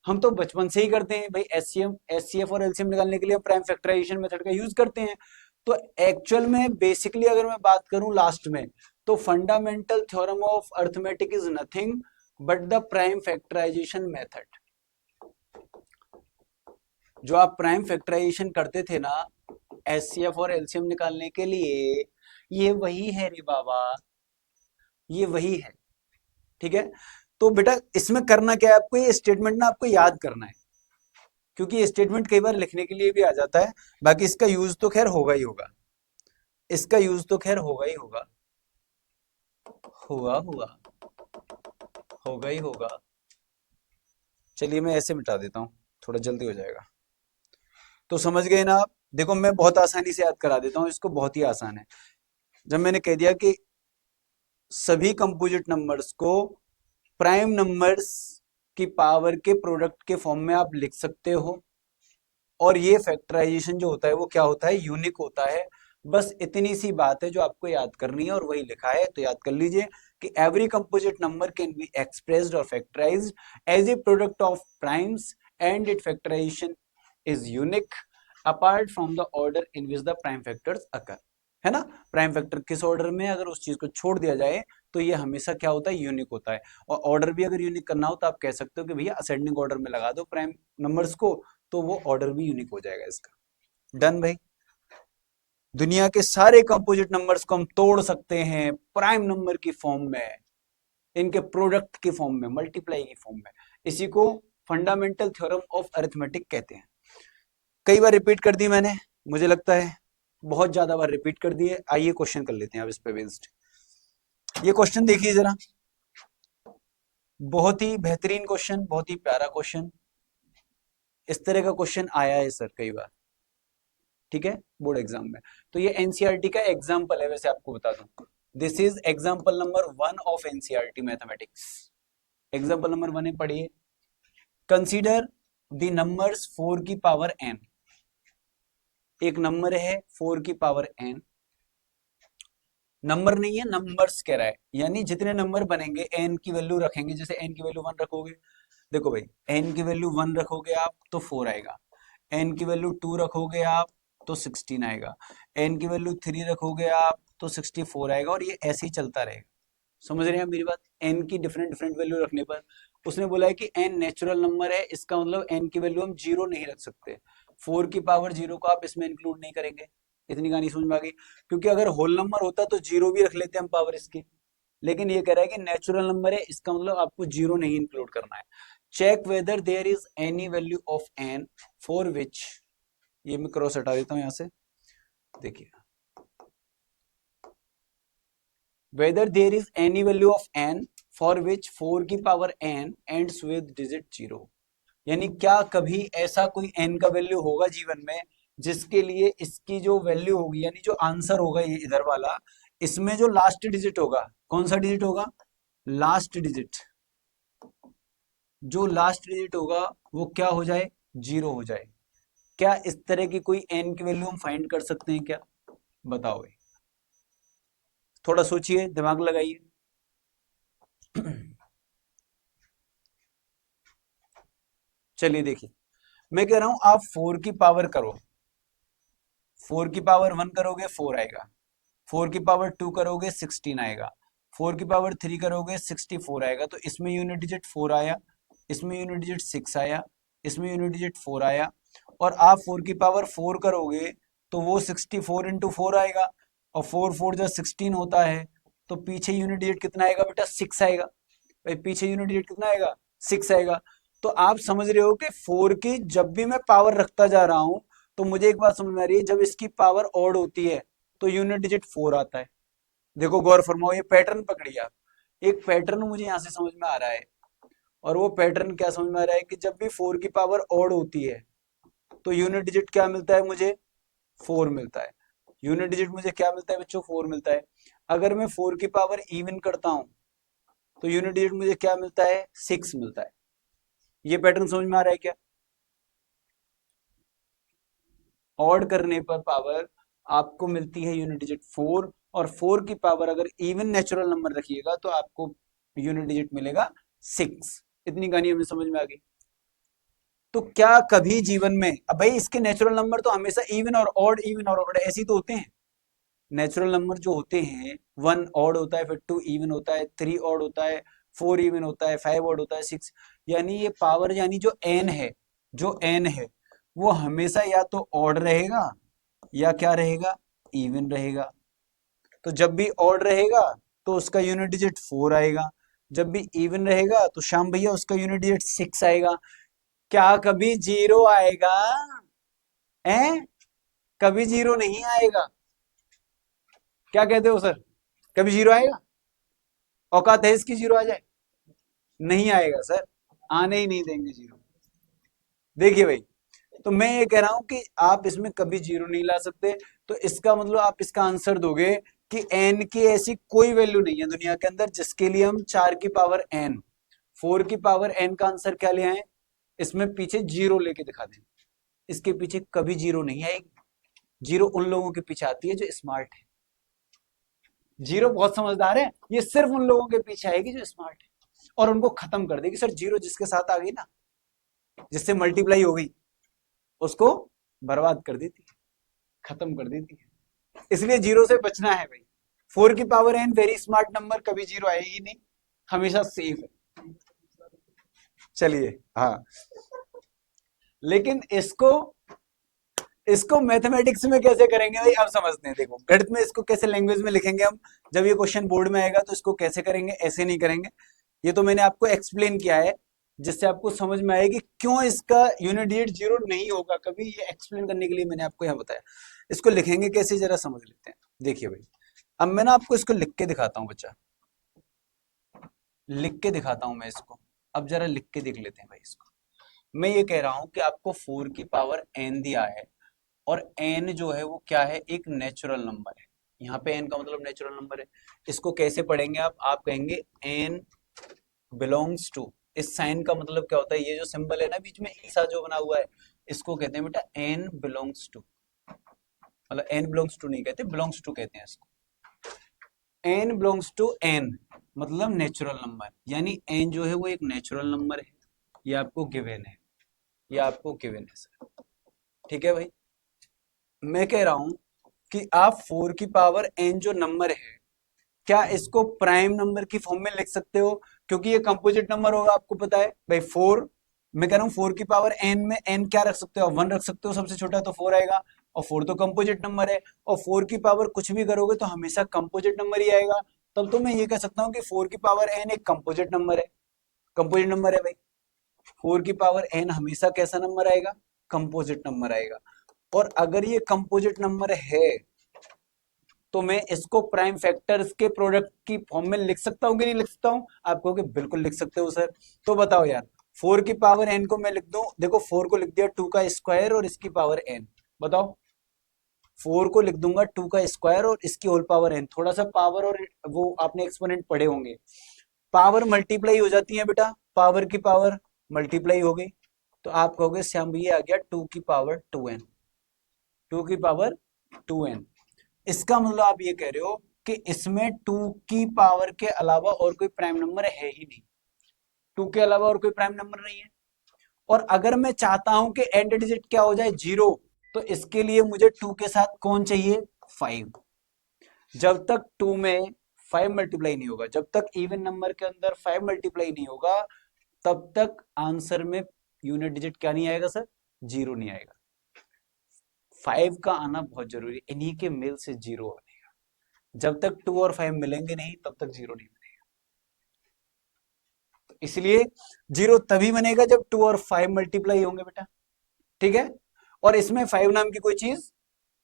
हम तो बचपन से ही करते हैं भाई, एचसीएम एचसीएफ और एलसीएम निकालने के लिए प्राइम फैक्टराइजेशन मेथड का यूज करते हैं। तो एक्चुअल में बेसिकली अगर मैं बात करूं लास्ट में, तो fundamental theorem of arithmetic is nothing but the prime factorization method. जो आप प्राइम फैक्टराइजेशन करते थे ना एचसीएफ और एलसीएम निकालने के लिए, ये वही है रे बाबा, ये वही है, ठीक है। तो बेटा इसमें करना क्या है आपको, ये स्टेटमेंट ना आपको याद करना है, क्योंकि ये स्टेटमेंट कई बार लिखने के लिए भी आ जाता है। बाकी इसका यूज तो खैर होगा ही होगा, इसका यूज तो खैर होगा ही होगा, होगा होगा होगा ही होगा। चलिए मैं ऐसे मिटा देता हूँ, थोड़ा जल्दी हो जाएगा। तो समझ गए ना आप, देखो मैं बहुत आसानी से याद करा देता हूँ इसको, बहुत ही आसान है। जब मैंने कह दिया कि सभी कंपोजिट नंबर्स को प्राइम नंबर्स की पावर के प्रोडक्ट के फॉर्म में आप लिख सकते हो, और ये फैक्टराइजेशन जो होता है वो क्या होता है, यूनिक होता है। बस इतनी सी बात है जो आपको याद करनी है, और वही लिखा है तो याद कर लीजिए कि every composite number can be expressed और factorised as a product of primes and it factorisation is unique apart from the order in which the prime factors occur, है ना। प्राइम फैक्टर किस ऑर्डर में, अगर उस चीज को छोड़ दिया जाए तो ये हमेशा क्या होता है, यूनिक होता है। और ऑर्डर भी अगर यूनिक करना हो तो आप कह सकते हो कि भैया असेंडिंग ऑर्डर में लगा दो प्राइम नंबर्स को, तो वो ऑर्डर भी यूनिक हो जाएगा इसका। डन भाई। दुनिया के सारे कंपोजिट नंबर्स को हम तोड़ सकते हैं प्राइम नंबर की फॉर्म में, इनके प्रोडक्ट की फॉर्म में, मल्टीप्लाई की फॉर्म में। इसी को फंडामेंटल थ्योरम ऑफ अरिथमेटिक कहते हैं। कई बार रिपीट कर दी मैंने, मुझे लगता है बहुत ज्यादा बार रिपीट कर दिए। आइए क्वेश्चन कर लेते हैं अब इस पे बेस्ड। ये क्वेश्चन देखिए जरा, बहुत ही बेहतरीन क्वेश्चन, बहुत ही प्यारा क्वेश्चन। इस तरह का क्वेश्चन आया है सर कई बार, ठीक है, बोर्ड एग्जाम में। तो ये एनसीईआरटी का एग्जाम्पल है, वैसे आपको बता दूं, this is example number 1 of NCERT mathematics. Example number 1 है, पढ़िए। कंसीडर द नंबर्स 4 की पावर n। एक नंबर है 4 की पावर n, नंबर नहीं है नंबर्स कह रहा है, यानी जितने नंबर बनेंगे n की वैल्यू रखेंगे, जैसे n की वैल्यू 1 रखोगे, देखो भाई n की वैल्यू 1 रखोगे आप तो 4 आएगा, n की वैल्यू 2 रखोगे आप तो 16 आएगा, n की वैल्यू 3 रखोगे आप तो 64 आएगा, और ये ऐसे ही चलता रहेगा। समझ रहे हैं मेरी बात, n की डिफरेंट डिफरेंट वैल्यू रखने पर। उसने बोला है कि n नेचुरल नंबर है, इसका मतलब n की वैल्यू हम 0 नहीं रख सकते, 4 की पावर 0 को आप इसमें इंक्लूड नहीं करेंगे। इतनी कहानी समझ में आ गई, क्योंकि अगर होल नंबर होता तो 0 भी रख लेते हम पावर इसकी, लेकिन ये कह रहा है कि नेचुरल नंबर है, इसका मतलब आपको 0 नहीं इंक्लूड करना है। Check whether there is any value of n for which, ये मैं क्रॉस हटा देता हूं यहां से, देखिए whether there is any value of n for which 4 की power n ends with digit 0, यानी क्या कभी ऐसा कोई n का वैल्यू होगा जीवन में जिसके लिए इसकी जो वैल्यू होगी, यानी जो आंसर होगा ये इधर वाला, इसमें जो लास्ट डिजिट होगा, कौन सा डिजिट होगा, लास्ट डिजिट, जो लास्ट डिजिट होगा वो क्या हो जाए, 0 हो जाए। क्या इस तरह की कोई n की वैल्यू हम फाइंड कर सकते हैं क्या, बताओ भाई, थोड़ा सोचिए, दिमाग लगाइए। चलिए देखिए, मैं कह रहा हूं आप 4 की पावर करो, 4 की पावर 1 करोगे 4 आएगा, 4 की पावर 2 करोगे 16 आएगा, 4 की पावर 3 करोगे 64 आएगा। तो इसमें यूनिट डिजिट 4 आया, इसमें यूनिट डिजिट 6 आया, इसमें यूनिट डिजिट 4 आया, और आप 4 की पावर 4 करोगे तो वो 64 इंटू 4 आएगा, और 4 4 जो 16 होता है, तो पीछे यूनिट डिजिट कितना आएगा बेटा, 6 आएगा। भाई पीछे यूनिट डिजिट कितना आएगा, 6 आएगा। तो आप समझ रहे हो कि 4 की जब भी मैं पावर रखता जा रहा हूं, तो मुझे एक बात समझ में आ रही है, जब इसकी पावर ऑड होती है तो यूनिट डिजिट 4 आता है। देखो गौर फरमाओ, ये पैटर्न पकड़िए आप, एक पैटर्न मुझे यहाँ से समझ में आ रहा है, और वो पैटर्न क्या समझ में आ रहा है कि जब भी 4 की पावर ऑड होती है तो यूनिट डिजिट क्या मिलता है मुझे, 4 मिलता है। यूनिट डिजिट मुझे क्या मिलता है बच्चों, 4 मिलता है। अगर मैं 4 की पावर इवन करता हूं तो यूनिट डिजिट मुझे क्या मिलता है, 6 मिलता है। ये पैटर्न समझ में आ रहा है क्या, ऑड करने पर पावर आपको मिलती है यूनिट डिजिट 4, और 4 की पावर अगर इवन नेचुरल नंबर रखिएगा तो आपको यूनिट डिजिट मिलेगा 6। इतनी कहानी हमें समझ में आ गई। तो क्या कभी जीवन में, अब भाई इसके नेचुरल नंबर तो हमेशा इवन और ऑड ऐसे ही तो होते हैं। नेचुरल नंबर जो होते हैं, 1 ऑड होता है, फिर 2 इवन होता है, 3 ऑड होता है, 4 इवन होता है, 5 ऑड होता है, 6, यानी ये पावर, यानी जो एन है, जो एन है वो हमेशा या तो ऑड रहेगा या क्या रहेगा, इवन रहेगा। तो जब भी ऑड रहेगा तो उसका यूनिट डिजिट 4 आएगा, जब भी इवन रहेगा तो श्याम भैया उसका यूनिट डिजिट 6 आएगा। क्या कभी 0 आएगा, हैं, कभी 0 नहीं आएगा, क्या कहते हो सर, कभी 0 आएगा, औकात है इसकी 0 आ जाए, नहीं आएगा सर, आने ही नहीं देंगे 0। देखिए भाई, तो मैं ये कह रहा हूं कि आप इसमें कभी 0 नहीं ला सकते, तो इसका मतलब आप इसका आंसर दोगे कि n की ऐसी कोई वैल्यू नहीं है दुनिया के अंदर जिसके लिए हम 4 की पावर n, 4 की पावर n का आंसर क्या ले आए, इसमें पीछे 0 लेके दिखा दें। इसके पीछे कभी 0 नहीं आएगी, 0 उन लोगों के पीछे आती है जो स्मार्ट है। 0 बहुत समझदार है, ये सिर्फ उन लोगों के पीछे आएगी जो स्मार्ट है, और उनको खत्म कर देगी। सर 0 जिसके साथ आ गई ना, जिससे मल्टीप्लाई हो गई, उसको बर्बाद कर देती है, खत्म कर देती है। इसलिए 0 से बचना है भाई। 4 की power n very smart number, कभी 0 आएगी नहीं, हमेशा सेफ है। चलिए हाँ, लेकिन इसको इसको मैथमेटिक्स में कैसे करेंगे भाई, अब समझते हैं। देखो गणित में इसको कैसे लैंग्वेज में लिखेंगे हम, जब ये क्वेश्चन बोर्ड में आएगा तो इसको कैसे करेंगे, ऐसे नहीं करेंगे। ये तो मैंने आपको एक्सप्लेन किया है, जिससे आपको समझ में आएगी क्यों इसका यूनिट डिजिट 0 नहीं होगा कभी, ये एक्सप्लेन करने के लिए मैंने आपको यहाँ बताया। इसको लिखेंगे कैसे जरा समझ लेते हैं। देखिए भाई, अब मैं ना आपको इसको लिख के दिखाता हूँ बच्चा, लिख के दिखाता हूँ मैं इसको। अब जरा लिख के देख लेते हैं भाई इसको। मैं ये कह रहा हूँ कि आपको 4 की पावर n दिया है, और n जो है वो क्या है, एक नेचुरल नंबर है। यहाँ पे n का मतलब नेचुरल नंबर है। इसको कैसे पढ़ेंगे आप कहेंगे n बिलोंग्स टू, इस साइन का मतलब क्या होता है, ये जो सिंबल है ना बीच में ईसा जो बना हुआ है, इसको कहते हैं बेटा n बिलोंग्स टू। मतलब n बिलोंग्स टू नहीं कहते, बिलोंग्स टू कहते हैं इसको। n बिलोंग्स टू n मतलब नेचुरल नंबर, यानी n जो है वो एक नेचुरल नंबर है, ये आपको गिवन है, ये आपको गिवन है सर। ठीक है भाई, मैं कह रहा हूं कि आप 4 की पावर n जो नंबर है, क्या इसको प्राइम नंबर की फॉर्म में लिख सकते हो, क्योंकि ये कंपोजिट नंबर होगा, आपको पता है भाई। 4, मैं कह रहा हूँ 4 की पावर n में n क्या रख सकते हो, 1 रख सकते हो, सबसे छोटा तो 4 आएगा, और 4 तो कंपोजिट नंबर है, और 4 की पावर कुछ भी करोगे तो हमेशा कंपोजिट नंबर ही आएगा। तब तो मैं ये कह सकता हूँ कि 4 की पावर n एक कंपोजिट नंबर है, कंपोजिट नंबर है भाई। 4 की पावर n हमेशा कैसा नंबर आएगा, कंपोजिट नंबर आएगा। और अगर ये कंपोजिट नंबर है तो मैं इसको प्राइम फैक्टर्स के प्रोडक्ट की फॉर्म में लिख सकता हूँ कि नहीं लिख सकता हूँ? आप कहोगे बिल्कुल लिख सकते हो सर। तो बताओ यार, 4 की पावर n को मैं लिख दूं, देखो 4 को लिख दिया 2 का स्क्वायर और इसकी पावर n। बताओ, 4 को लिख दूंगा 2 का स्क्वायर और इसकी होल पावर n। थोड़ा सा पावर और वो आपने एक्सपोनेंट पढ़े होंगे, पावर मल्टीप्लाई हो जाती है बेटा, पावर की पावर मल्टीप्लाई हो गई। तो आप कहोगे श्याम भैया आ गया 2 की पावर 2n, 2 की पावर 2n। इसका मतलब आप ये कह रहे हो कि इसमें 2 की पावर के अलावा और कोई प्राइम नंबर है ही नहीं, 2 के अलावा और कोई प्राइम नंबर नहीं है। और अगर मैं चाहता हूं कि एंड डिजिट क्या हो जाए 0, तो इसके लिए मुझे 2 के साथ कौन चाहिए? 5। जब तक 2 में 5 मल्टीप्लाई नहीं होगा, जब तक इवन नंबर के अंदर 5 मल्टीप्लाई नहीं होगा, तब तक आंसर में यूनिट डिजिट क्या नहीं आएगा सर? 0 नहीं आएगा। 5 का आना बहुत जरूरी है, इन्हीं के मेल से 0 बनेगा। जब तक 2 और 5 मिलेंगे नहीं, तब तक 0 नहीं बनेगा। तो इसलिए 0 तभी बनेगा जब 2 और 5 मल्टीप्लाई होंगे बेटा, ठीक है। और इसमें 5 नाम की कोई चीज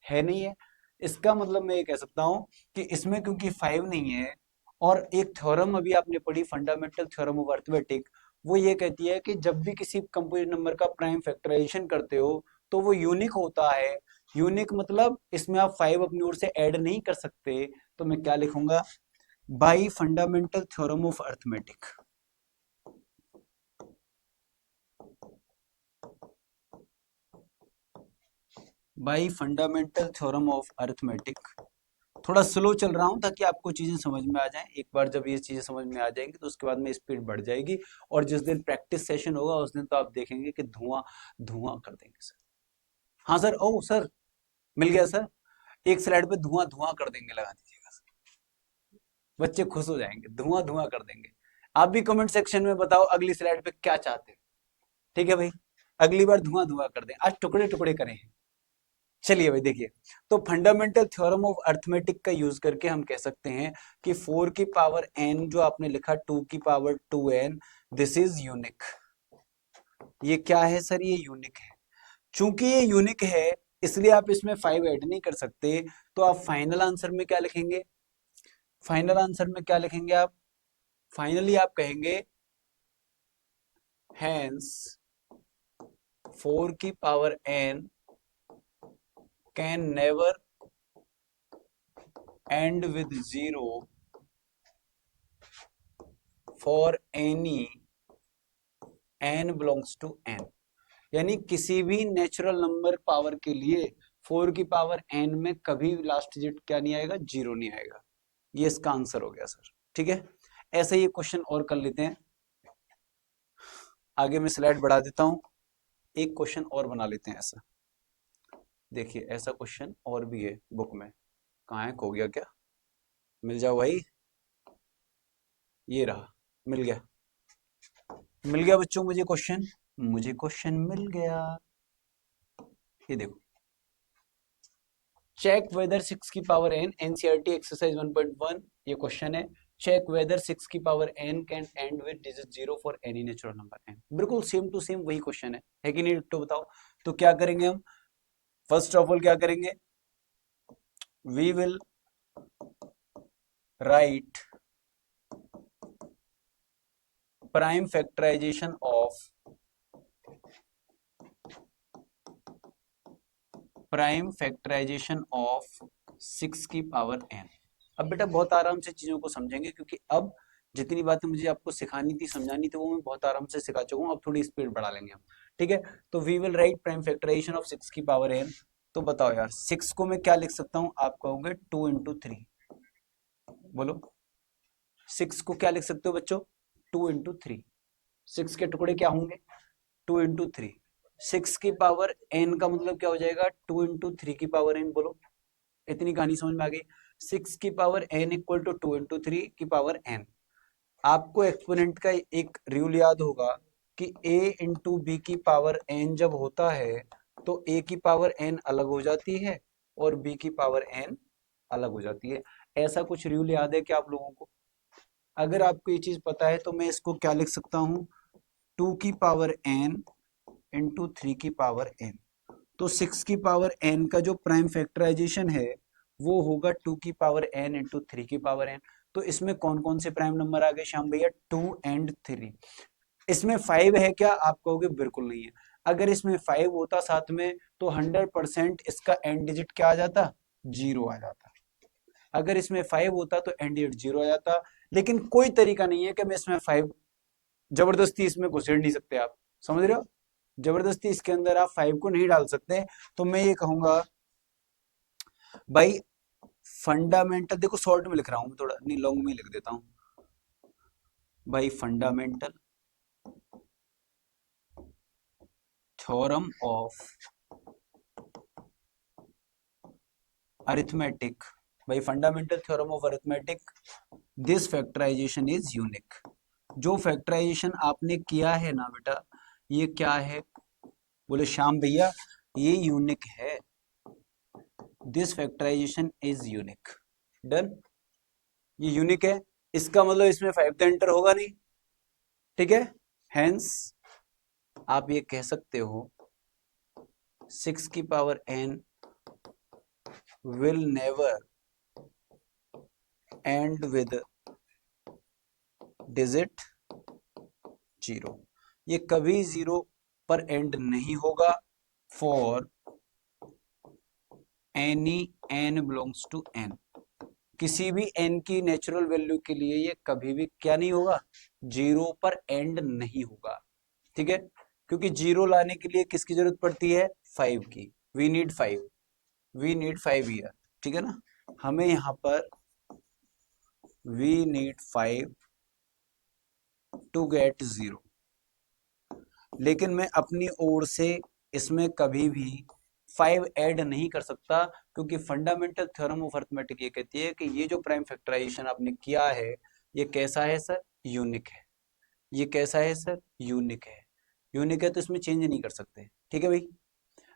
है नहीं है। इसका मतलब मैं ये कह सकता हूं कि इसमें क्योंकि 5 नहीं है, और एक थ्योरम अभी आपने पढ़ी, फंडामेंटल थ्योरम ऑफ अर्थमेटिक, वो ये कहती है कि जब भी किसी कंपोजिट नंबर का प्राइम फैक्टराइजेशन करते हो तो वो यूनिक होता है। यूनिक मतलब इसमें आप 5 अपनी ओर से ऐड नहीं कर सकते। तो मैं क्या लिखूंगा? By fundamental theorem of arithmetic. By fundamental theorem of arithmetic. थोड़ा स्लो चल रहा हूं ताकि आपको चीजें समझ में आ जाएं। एक बार जब ये चीजें समझ में आ जाएंगी तो उसके बाद में स्पीड बढ़ जाएगी, और जिस दिन प्रैक्टिस सेशन होगा उस दिन तो आप देखेंगे कि धुआं धुआं कर देंगे सर। हाँ सर, ओ सर, मिल गया सर। एक स्लाइड पे धुआं धुआं कर देंगे, लगा दीजिएगा सर, बच्चे खुश हो जाएंगे, धुआं धुआं कर देंगे। आप भी कमेंट सेक्शन में बताओ अगली स्लाइड पे क्या चाहते हो, ठीक है भाई? अगली बार धुआं धुआं कर दें, आज टुकड़े टुकड़े करें। चलिए भाई देखिए, तो फंडामेंटल थ्योरम ऑफ अर्थमेटिक का यूज करके हम कह सकते हैं कि 4 की पावर n जो आपने लिखा 2 की power 2n, this is unique. ये क्या है सर? ये यूनिक है। चूंकि ये यूनिक है इसलिए आप इसमें 5 ऐड नहीं कर सकते। तो आप फाइनल आंसर में क्या लिखेंगे? फाइनल आंसर में क्या लिखेंगे आप? फाइनली आप कहेंगे हैंस 4 की power n can never end with 0 for any n belongs to n। यानी किसी भी नेचुरल नंबर पावर के लिए 4 की पावर n में कभी लास्ट डिजिट क्या नहीं आएगा? 0 नहीं आएगा। ये इसका आंसर हो गया सर, ठीक है। ऐसे ही क्वेश्चन और कर लेते हैं। आगे मैं स्लाइड बढ़ा देता हूं, एक क्वेश्चन और बना लेते हैं ऐसा। देखिए ऐसा क्वेश्चन और भी है बुक में, कहाँ है? खो गया क्या? मिल जाओ भाई, ये रहा, मिल गया। मिल गया बच्चों मुझे क्वेश्चन, मुझे क्वेश्चन मिल गया। ये देखो, चेक वेदर 6 की पावर n, एनसीईआरटी एक्सरसाइज 1.1, ये क्वेश्चन है। चेक वेदर 6 की power n can and with digit 0 for any natural number n। बिल्कुल सेम टू सेम वही क्वेश्चन है कि नहीं? तो बताओ, तो क्या करेंगे हम? फर्स्ट ऑफ ऑल क्या करेंगे? We will write prime factorization of prime factorization of 6 की पावर n। अब बेटा बहुत आराम से चीजों को समझेंगे, क्योंकि अब जितनी बातें मुझे आपको सिखानी थी, समझानी थी, वो मैं बहुत आराम से सिखा चुका हूँ। अब थोड़ी स्पीड बढ़ा लेंगे हम, ठीक है। तो we will write prime factorization of 6 की पावर n। तो बताओ यार 6 को मैं क्या लिख सकता हूँ? आप कहोगे 2 इंटू 3। बोलो 6 को क्या लिख सकते हो बच्चों? 2 इंटू 3। 6 के टुकड़े क्या होंगे? 2 इंटू 3। 6 की पावर n का मतलब क्या हो जाएगा? 2 इंटू 3 की पावर n। बोलो, इतनी कहानी समझ में आ गई? 6 की power n equal to 2 into 3 की पावर n। आपको एक्सपोनेंट का एक रूल याद होगा कि a इंटू बी की पावर n जब होता है तो a की पावर n अलग हो जाती है और b की पावर n अलग हो जाती है। ऐसा कुछ रूल याद है क्या आप लोगों को? अगर आपको ये चीज पता है तो मैं इसको क्या लिख सकता हूँ? 2 की पावर n इंटू 3 की पावर n। तो 6 की पावर n का जो प्राइम फैक्टराइजेशन है वो होगा 2 की पावर n इंटू 3 की पावर n। तो इसमें कौन कौन से प्राइम नंबर आ गए श्याम भैया? 2 एंड 3। इसमें 5 है क्या? आप कहोगे बिल्कुल नहीं है। अगर इसमें 5 होता साथ में तो 100% इसका एंड डिजिट क्या आ जाता? 0 आ जाता। अगर इसमें 5 होता तो एंड डिजिट 0 आ जाता। लेकिन कोई तरीका नहीं है कि मैं इसमें 5 जबरदस्ती इसमें घुसेड़ नहीं सकते आप, समझ रहे हो? जबरदस्ती इसके अंदर आप 5 को नहीं डाल सकते। तो मैं ये कहूंगा भाई फंडामेंटल, देखो शॉर्ट में लिख रहा हूं मैं, थोड़ा नहीं लॉन्ग में लिख देता हूं भाई। फंडामेंटल थ्योरम ऑफ अरिथमेटिक, भाई fundamental theorem of arithmetic, this factorisation is unique. जो फैक्टराइजेशन आपने किया है ना बेटा, ये क्या है? बोले श्याम भैया ये यूनिक है। This factorisation is unique. Done, ये यूनिक है। इसका मतलब इसमें 5 तो एंटर होगा नहीं, ठीक है। हेंस आप ये कह सकते हो 6 की power n will never end with digit 0। ये कभी 0 पर एंड नहीं होगा for any n belongs to n। किसी भी n की नेचुरल वैल्यू के लिए ये कभी भी क्या नहीं होगा? 0 पर एंड नहीं होगा, ठीक है। क्योंकि 0 लाने के लिए किसकी जरूरत पड़ती है? 5 की। We need 5, we need 5 year, ठीक है ना। हमें यहां पर वी नीड 5 टू गेट 0। लेकिन मैं अपनी ओर से इसमें कभी भी 5 ऐड नहीं कर सकता, क्योंकि फंडामेंटल थ्योरम ऑफ अरिथमेटिक ये कहती है कि ये जो प्राइम फैक्टराइजेशन आपने किया है ये कैसा है सर? यूनिक है। ये कैसा है सर? यूनिक है। यूनिक है तो इसमें चेंज नहीं कर सकते, ठीक है भाई।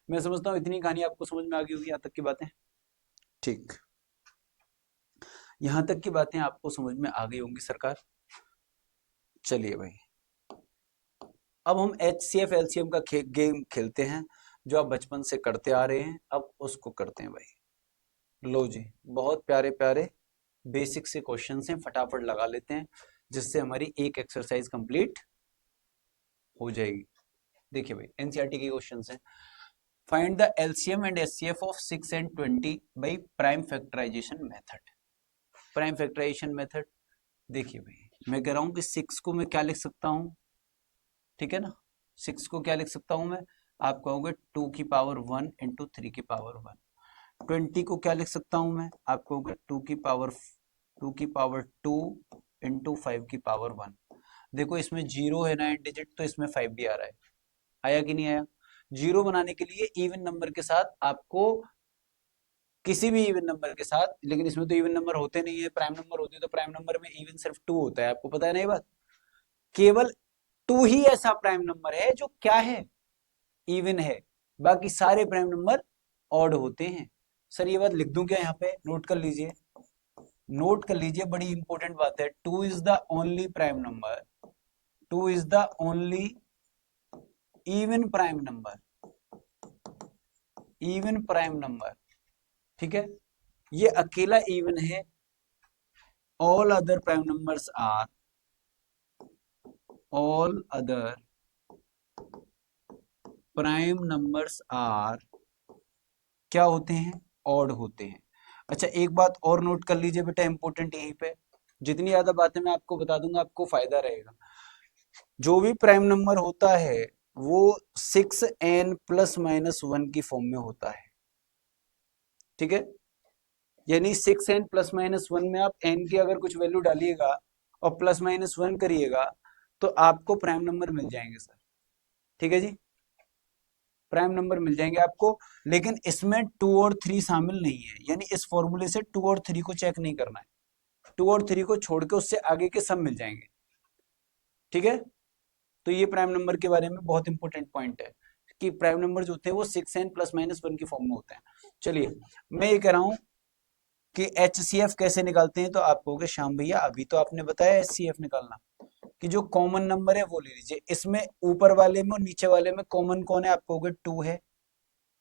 मैं समझता हूँ इतनी कहानी आपको समझ में आ गई होगी, यहाँ तक की बातें, ठीक। यहाँ तक की बातें आपको समझ में आ गई होंगी सरकार। चलिए भाई, अब हम HCF LCM का गेम खेलते हैं, जो आप बचपन से करते आ रहे हैं, अब उसको करते हैं भाई। लो जी, बहुत प्यारे प्यारे बेसिक से क्वेश्चन हैं, फटाफट लगा लेते हैं, जिससे हमारी एक एक्सरसाइज कंप्लीट हो जाएगी। देखिए भाई, एनसीईआरटी के क्वेश्चन हैं। Find the LCM and HCF of 6 and 20 by prime factorization method. Prime factorization method, देखिए भाई मैं कह रहा हूं कि 6 को मैं क्या लिख सकता हूं, ठीक है ना। 6 को क्या लिख सकता हूं मैं? आप कहोगे 2 की पावर 1 इंटू 3 की पावर 1। 20 को क्या लिख सकता हूं मैं? आप कहोगे 2 इंटू 5 की पावर 1। देखो इसमें 0 है ना एंड डिजिट, तो इसमें 5 भी आ रहा है। आया कि नहीं आया? 0 बनाने के लिए इवन नंबर के साथ आपको, किसी भी इवन नंबर के साथ, लेकिन इसमें तो इवन नंबर होते नहीं है, प्राइम नंबर होते हैं, तो प्राइम नंबर में इवन सिर्फ 2 होता है, आपको पता है ना ये बात। केवल 2 ही ऐसा प्राइम नंबर है जो क्या है? इवन है। बाकी सारे प्राइम नंबर ऑड होते हैं। सर ये बात लिख दूं क्या यहाँ पे? नोट कर लीजिए, नोट कर लीजिए, बड़ी इंपॉर्टेंट बात है। 2 is the only prime number, 2 is the only even prime number, even prime number, ठीक है। ये अकेला इवन है। All other prime numbers are, all other prime numbers are क्या होते हैं? ऑड होते हैं। अच्छा एक बात और नोट कर लीजिए बेटा, इंपॉर्टेंट यहीं पे, जितनी ज्यादा बातें मैं आपको बता दूंगा आपको फायदा रहेगा। जो भी प्राइम नंबर होता है वो 6n प्लस माइनस 1 की फॉर्म में होता है, ठीक है। यानी 6n प्लस माइनस 1 में आप n की अगर कुछ वैल्यू डालिएगा और प्लस माइनस 1 करिएगा तो आपको प्राइम नंबर मिल जाएंगे सर, ठीक है जी, प्राइम नंबर मिल जाएंगे आपको। लेकिन इसमें 2 और 3 शामिल नहीं है, यानी इस फॉर्मूले से 2 और 3 को चेक नहीं करना है। 2 और 3 को छोड़ के उससे आगे के सब मिल जाएंगे, ठीक है। तो ये प्राइम नंबर के बारे में बहुत इंपॉर्टेंट पॉइंट है कि प्राइम नंबर जो होते हैं वो 6n प्लस माइनस 1 की फॉर्म में होते हैं। चलिए मैं ये कह रहा हूं कि HCF कैसे निकालते हैं, तो आप कहोगे श्याम भैया अभी तो आपने बताया HCF निकालना, कि जो कॉमन नंबर है वो ले लीजिए। इसमें ऊपर वाले में और नीचे वाले में कॉमन कौन है? आप कहोगे 2 है,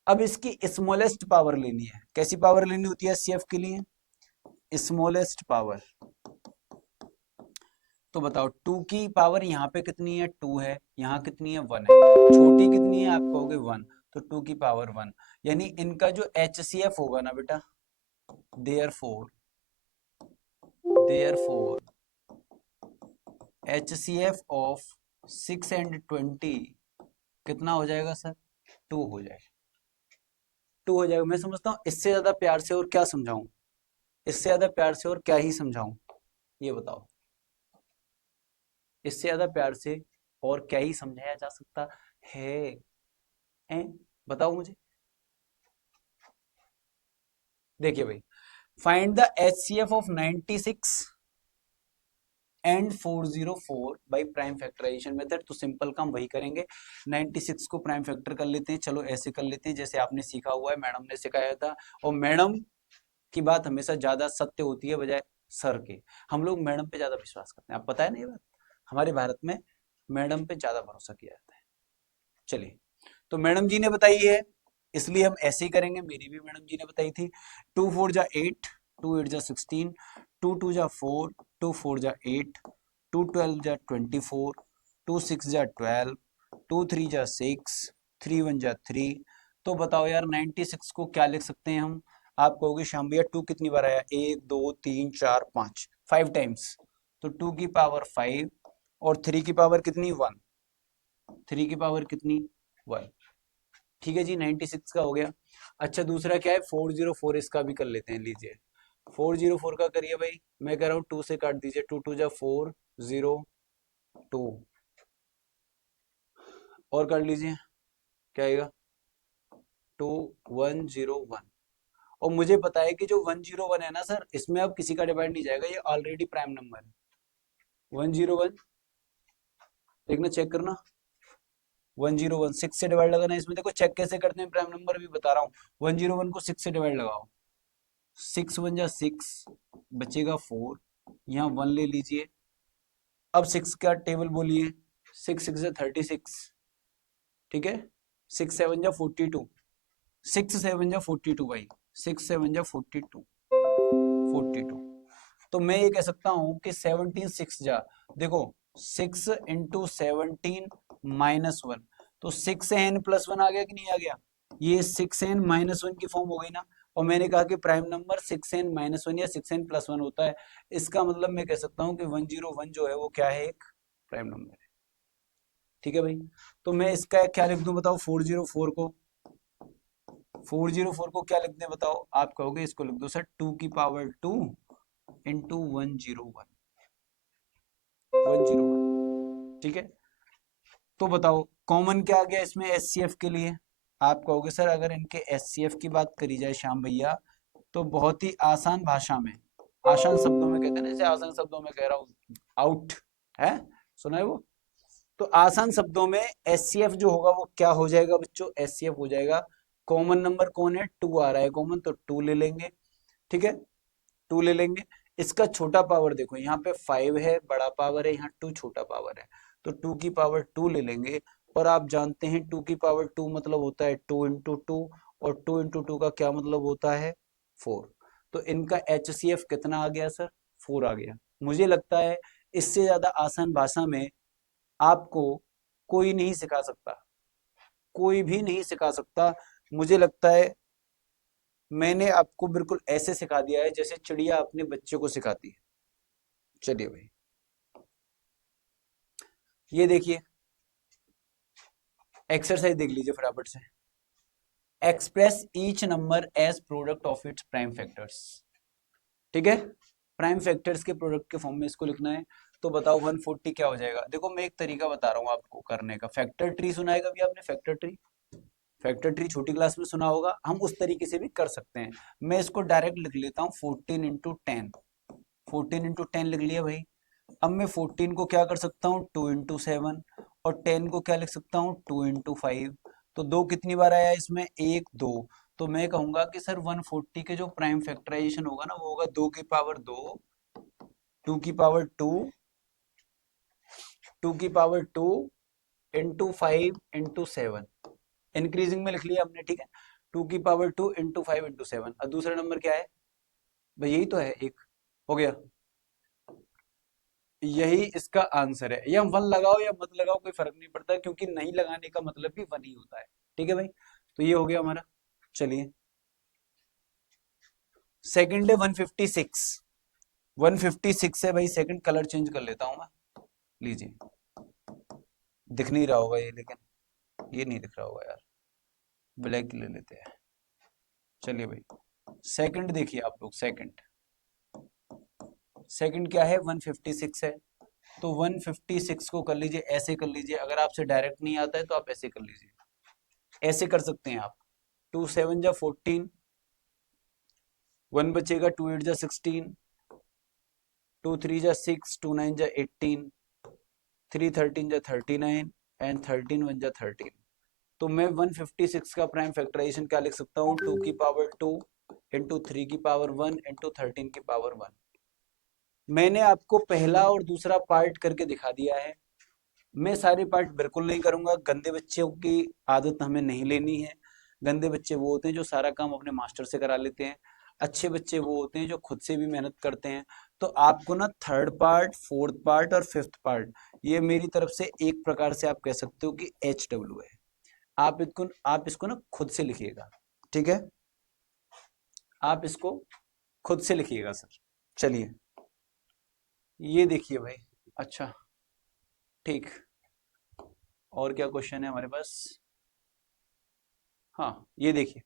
अब इसकी स्मॉलेस्ट पावर लेनी है। कैसी पावर लेनी होती है एचसीएफ के लिए? Smallest power. तो बताओ 2 की पावर यहाँ पे कितनी है? 2 है। यहाँ कितनी है? 1 है। छोटी कितनी है? आप कहोगे 1। तो 2 की पावर 1, यानी इनका जो एचसीएफ होगा ना बेटा, देयरफॉर एचसीएफ ऑफ 6 and 20 कितना हो जाएगा सर? 2 हो जाएगा। 2 हो जाएगा। मैं समझता हूँ इससे ज्यादा प्यार से और क्या समझाऊं, इससे ज्यादा प्यार से और क्या ही समझाऊं, ये बताओ। इससे ज्यादा प्यार से और क्या ही समझाया जा सकता है? बताओ मुझे। देखिए भाई, find the HCF of 96 and 404 by prime factorization method. तो सिंपल काम वही करेंगे। 96 को प्राइम फैक्टर कर लेते हैं। चलो ऐसे कर लेते हैं जैसे आपने सीखा हुआ है, मैडम ने सिखाया था। और मैडम की बात हमेशा ज्यादा सत्य होती है बजाय सर के। हम लोग मैडम पे ज्यादा विश्वास करते हैं, आप पता है ना ये बात। हमारे भारत में मैडम पे ज्यादा भरोसा किया जाता है। चलिए, तो मैडम जी ने बताई है इसलिए हम ऐसे ही करेंगे। मेरी भी मैडम जी ने बताई थी। 2 4 जा 8, 2 8 जा 16, 2 2 जा 4, 2 4 जा 8, 2 12 जा 24, 2 6 जा 12, 2 3 जा 6, 3 1 जा 3। तो बताओ यार 96 को क्या लिख सकते हैं हम? आप कहोगे श्याम भैया 2 कितनी बार आया? 1 2 3 4 5, 5 टाइम्स। तो 2 की पावर 5 और 3 की पावर कितनी? 1। 3 की पावर कितनी? 1। ठीक है जी, 96 का हो गया। अच्छा दूसरा क्या है? 404, इसका भी कर लेते हैं। लीजिए 404 का करिए भाई। मैं कह रहा हूँ 2 से काट दीजिए। 2 2 जा 4 0 2 और कर लीजिए, क्या आएगा? 2 1 0 1। और मुझे पता है कि जो 101 है ना सर, इसमें अब किसी का डिवाइड नहीं जाएगा, ये ऑलरेडी प्राइम नंबर है। 101 देखना, चेक करना। 101 6 से डिवाइड लगाना इसमें। देखो चेक कैसे करते हैं, प्राइम नंबर भी बता रहा हूँ। 101 को 6 से डिवाइड लगाओ। 6 1 जा 6, बचेगा 4। यहाँ 1 ले लीजिए। अब 6 का टेबल बोलिए। 6 6 जा 36, ठीक है। 6 7 जा 42, 6 7 जा 42 भाई। 6 7 जा 42, 42। तो मैं ये कह सकता हूँ कि 17 6 जा, देखो 6 इंटू 17 माइनस 1, तो 6 n प्लस 1 आ गया कि नहीं आ गया? ये 6n माइनस 1 की फॉर्म हो गई ना। और मैंने कहा कि प्राइम नंबर 6n माइनस 1 या 6n प्लस 1 होता है। इसका मतलब मैं कह सकता हूँ कि 101 जो है वो क्या है? एक प्राइम नंबर है। ठीक है भाई। तो मैं इसका क्या लिख दूं बताओ? 404 को, 404 को क्या लिख दें बताओ? आप कहोगे इसको लिख दो सर 2 की पावर 2 इंटू 101, 101। ठीक है। तो बताओ कॉमन क्या आ गया इसमें एचसीएफ के लिए? आप कहोगे सर अगर इनके एचसीएफ की बात करी जाए श्याम भैया, तो बहुत ही आसान भाषा में, आसान शब्दों में कहते हैं ना, जैसे आसान शब्दों में कह रहा हूँ, आउट है, सुना है वो। तो आसान शब्दों में एचसीएफ जो होगा वो क्या हो जाएगा बच्चों? एचसीएफ हो जाएगा, कॉमन नंबर कौन है? 2 आ रहा है कॉमन, तो 2 ले लेंगे। ठीक है, 2 ले लेंगे। इसका छोटा पावर देखो, यहाँ पे 5 है बड़ा पावर है, यहाँ 2 छोटा पावर है। तो 2 की पावर 2 ले लेंगे। और आप जानते हैं 2 की पावर 2 मतलब होता है 2 इंटू 2, और 2 इंटू 2 का क्या मतलब होता है? 4। तो इनका एचसीएफ कितना आ गया सर? 4 आ गया। मुझे लगता है इससे ज्यादा आसान भाषा में आपको कोई नहीं सिखा सकता, कोई भी नहीं सिखा सकता। मुझे लगता है मैंने आपको बिल्कुल ऐसे सिखा दिया है जैसे चिड़िया अपने बच्चे को सिखाती है। चलिए भाई, ये देखिए एक्सरसाइज देख लीजिए फटाफट से। Express each number as product of its prime factors. ठीक है, प्राइम फैक्टर्स के प्रोडक्ट के फॉर्म में इसको लिखना है। तो बताओ 140 क्या हो जाएगा? देखो मैं एक तरीका बता रहा हूँ आपको करने का। फैक्टर ट्री सुना है कभी आपने? फैक्टर ट्री, फैक्टर ट्री छोटी क्लास में सुना होगा। हम उस तरीके से भी कर सकते हैं। मैं इसको डायरेक्ट लिख लेता हूँ 14 इंटू 10। 14 इंटू 10 लिख लिया भाई। अब मैं 14 को क्या कर सकता हूँ? 2 इंटू 7। और 10 को क्या लिख सकता हूँ? 2 इंटू 5। तो दो कितनी बार आया इसमें? एक दो। तो मैं कहूंगा कि सर 140 के जो प्राइम फैक्टराइजेशन होगा ना, वो होगा 2 की पावर 2, 2 की पावर 2, 2 की पावर 2 इंटू 5 इंटू 7। इंक्रीजिंग में लिख लिया हमने, ठीक है। 2 की पावर 2 इंटू 5 इंटू 7। और दूसरा नंबर क्या है भाई, यही तो है, एक हो गया, यही इसका आंसर है। या 1 लगाओ या मत लगाओ कोई फर्क नहीं पड़ता, क्योंकि नहीं लगाने का मतलब भी 1 ही होता है, ठीक है भाई। तो ये हो गया हमारा। चलिए सेकंड है 156। 156 है भाई सेकंड, कलर चेंज कर लेता हूं मैं, लीजिए। दिख नहीं रहा होगा ये, लेकिन ये नहीं दिख रहा होगा यार, ब्लैक ले लेते हैं। चलिए भाई सेकंड देखिए आप लोग, सेकंड, सेकंड क्या है 156 है। तो 156 को कर लीजिए, ऐसे कर लीजिए, अगर आपसे डायरेक्ट नहीं आता है तो आप ऐसे कर लीजिए, ऐसे कर सकते हैं आप। 2 7 जा 14, 1 बचेगा, 2 8 जा 16, 2 3 जा 6, 2 9 जा 18, 3 13 जा 39 एंड 13 1 जा 13। तो मैं 156 का प्राइम फैक्टराइजेशन क्या लिख सकता हूँ, 2 की पावर 2 इंटू 3 की पावर 1 इंटू 13 की पावर 1। मैंने आपको पहला और दूसरा पार्ट करके दिखा दिया है। मैं सारे पार्ट बिल्कुल नहीं करूंगा, गंदे बच्चों की आदत हमें नहीं लेनी है। गंदे बच्चे वो होते हैं जो सारा काम अपने मास्टर से करा लेते हैं, अच्छे बच्चे वो होते हैं जो खुद से भी मेहनत करते हैं। तो आपको ना थर्ड पार्ट, फोर्थ पार्ट और फिफ्थ पार्ट, ये मेरी तरफ से एक प्रकार से आप कह सकते हो कि HW है। आप इसको ना खुद से लिखिएगा, ठीक है, आप इसको खुद से लिखिएगा सर। चलिए ये देखिए भाई, अच्छा ठीक, और क्या क्वेश्चन है हमारे पास, हाँ ये देखिए,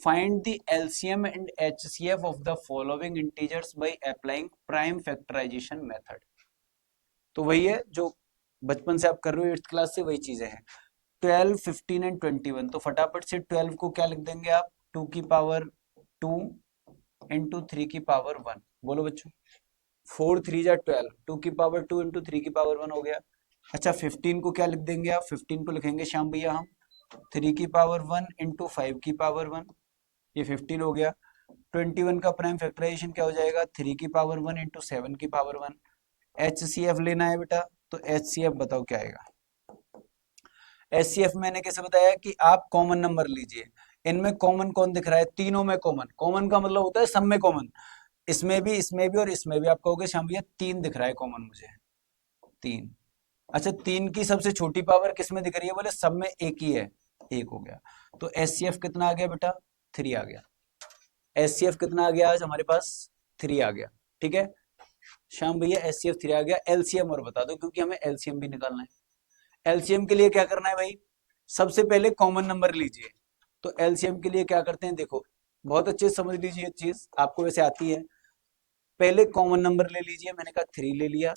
find the LCM and HCF of the following integers by applying prime factorization method. तो वही है जो बचपन से आप कर रहे हो 8th क्लास से, वही चीजें हैं। 12 15 एंड 21, तो फटाफट से 12 को क्या लिख देंगे आप, 2 की पावर 2 इंटू 3 की पावर 1। बोलो बच्चों, 4 3 जा 12, 2 की पावर 2 इंटू 3 की पावर 1 हो गया। अच्छा 15 को क्या लिख देंगे आप, 15 को लिखेंगे श्याम भैया हम 3 की पावर 1 इंटू 5 की पावर 1, ये 15 हो गया। 21 का प्राइम फैक्टराइजेशन क्या हो जाएगा, 3 की पावर 1 इंटू 7 की पावर 1। HCF लेना है बेटा, तो HCF बताओ क्या आएगा। HCF मैंने कैसे बताया कि आप कॉमन नंबर लीजिए, इनमें कॉमन कौन दिख रहा है, तीनों में कॉमन। कॉमन का मतलब होता है सब में कॉमन, इसमें भी और इसमें भी। आप कहोगे श्याम भैया 3 दिख रहा है कॉमन मुझे, 3। अच्छा 3 की सबसे छोटी पावर किस में दिख रही है, बोले सब में एक ही है, एक हो गया। तो HCF कितना आ गया बेटा, 3 आ गया। HCF कितना आ गया आज हमारे पास, 3 आ गया, ठीक है श्याम भैया, HCF 3 आ गया। LCM और बता दो, क्योंकि हमें LCM भी निकालना है। LCM के लिए क्या करना है भाई, सबसे पहले कॉमन नंबर लीजिए। तो LCM के लिए क्या करते हैं, देखो बहुत अच्छे से समझ लीजिए, ये चीज आपको वैसे आती है। पहले कॉमन नंबर ले लीजिए, मैंने कहा 3 ले लिया।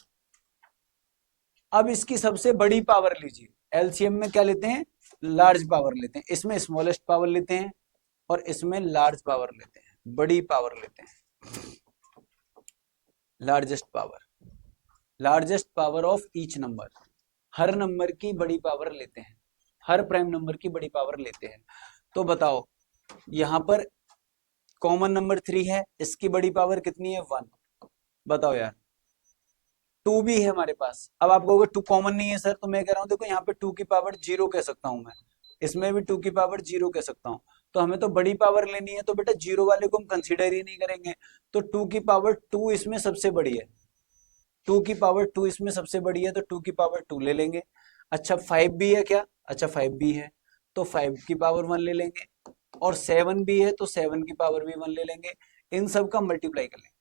अब इसकी सबसे बड़ी पावर लीजिए, एलसीएम में क्या लेते हैं, लार्ज पावर लेते हैं, इसमें स्मॉलेस्ट पावर लेते हैं और इसमें लार्ज पावर लेते हैं, बड़ी पावर लेते हैं, largest power, largest power of each number. Her number की बड़ी पावर लेते हैं, हर प्राइम नंबर की बड़ी पावर लेते हैं। तो बताओ यहां पर कॉमन नंबर 3 है, इसकी बड़ी पावर कितनी है, 1। बताओ यार, 2 भी है हमारे पास। अब आप कहोगे 2 कॉमन नहीं है सर, तो मैं कह रहा हूं देखो यहाँ पे 2 की पावर 0 कह सकता हूं मैं, इसमें भी 2 की पावर 0 कह सकता हूं। तो हमें तो बड़ी पावर लेनी है, तो बेटा 0 वाले को हम कंसीडर ही नहीं करेंगे। तो 2 की पावर 2 इसमें सबसे बड़ी है, 2 की पावर 2 इसमें सबसे बड़ी है, तो 2 की पावर 2 ले लेंगे। अच्छा 5 भी है क्या, अच्छा 5 भी है, तो 5 की पावर 1 ले लेंगे। और 7 भी है, तो 7 की पावर भी 1 ले लेंगे। इन सब का मल्टीप्लाई कर लेंगे।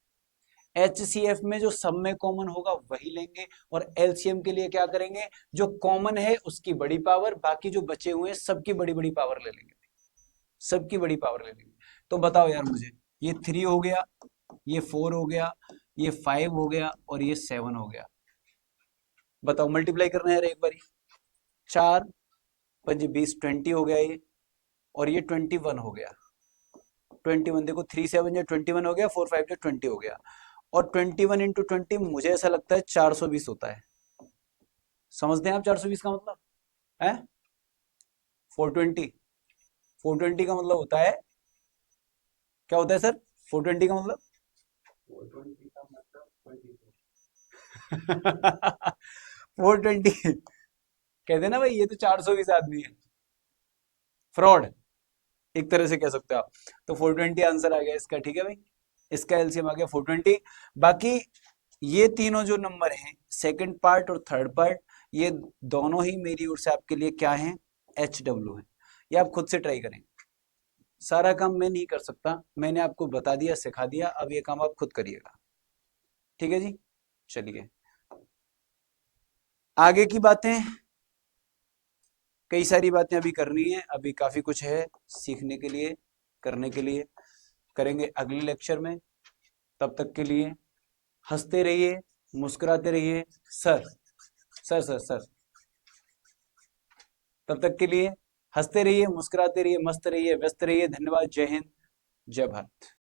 HCF में जो सब में कॉमन होगा वही लेंगे, और LCM के लिए क्या करेंगे, जो कॉमन है उसकी बड़ी पावर, बाकी जो बचे हुए हैं सबकी बड़ी बड़ी पावर ले लेंगे, सबकी बड़ी पावर ले लेंगे। तो बताओ यार मुझे, ये 3 हो गया, ये 4 हो गया, ये 5 हो गया और ये 7 हो गया। बताओ मल्टीप्लाई करना है यार एक बारी, 4 5 20 20 हो गया ये, और ये 21 हो गया। 21 देखो, 3 7 जो 21 हो गया, 4 5 जो 20 हो गया। और 21 इंटू 20 मुझे ऐसा लगता है 420 होता है। समझते हैं आप 420 का मतलब है, 420, 420 का मतलब होता है, क्या होता है सर 420 का मतलब, 420 कहते ना भाई ये तो 420 आदमी है, फ्रॉड एक तरह से कह सकते हो आप। तो 420 आंसर आ गया इसका, ठीक है भाई, इसका एलसीएम आ गया 420। बाकी ये तीनों जो नंबर हैं, सेकंड पार्ट और थर्ड पार्ट, ये दोनों ही मेरी ओर से आपके लिए क्या है, HW है। ये आप खुद से ट्राई करें, सारा काम मैं नहीं कर सकता, मैंने आपको बता दिया, सिखा दिया, अब ये काम आप खुद करिएगा, ठीक है जी। चलिए आगे की बातें, कई सारी बातें अभी करनी है, अभी काफी कुछ है सीखने के लिए, करने के लिए, करेंगे अगले लेक्चर में। तब तक के लिए हंसते रहिए, मुस्कुराते रहिए। सर सर सर सर तब तक के लिए हंसते रहिए, मुस्कुराते रहिए, मस्त रहिए, व्यस्त रहिए। धन्यवाद। जय हिंद, जय भारत।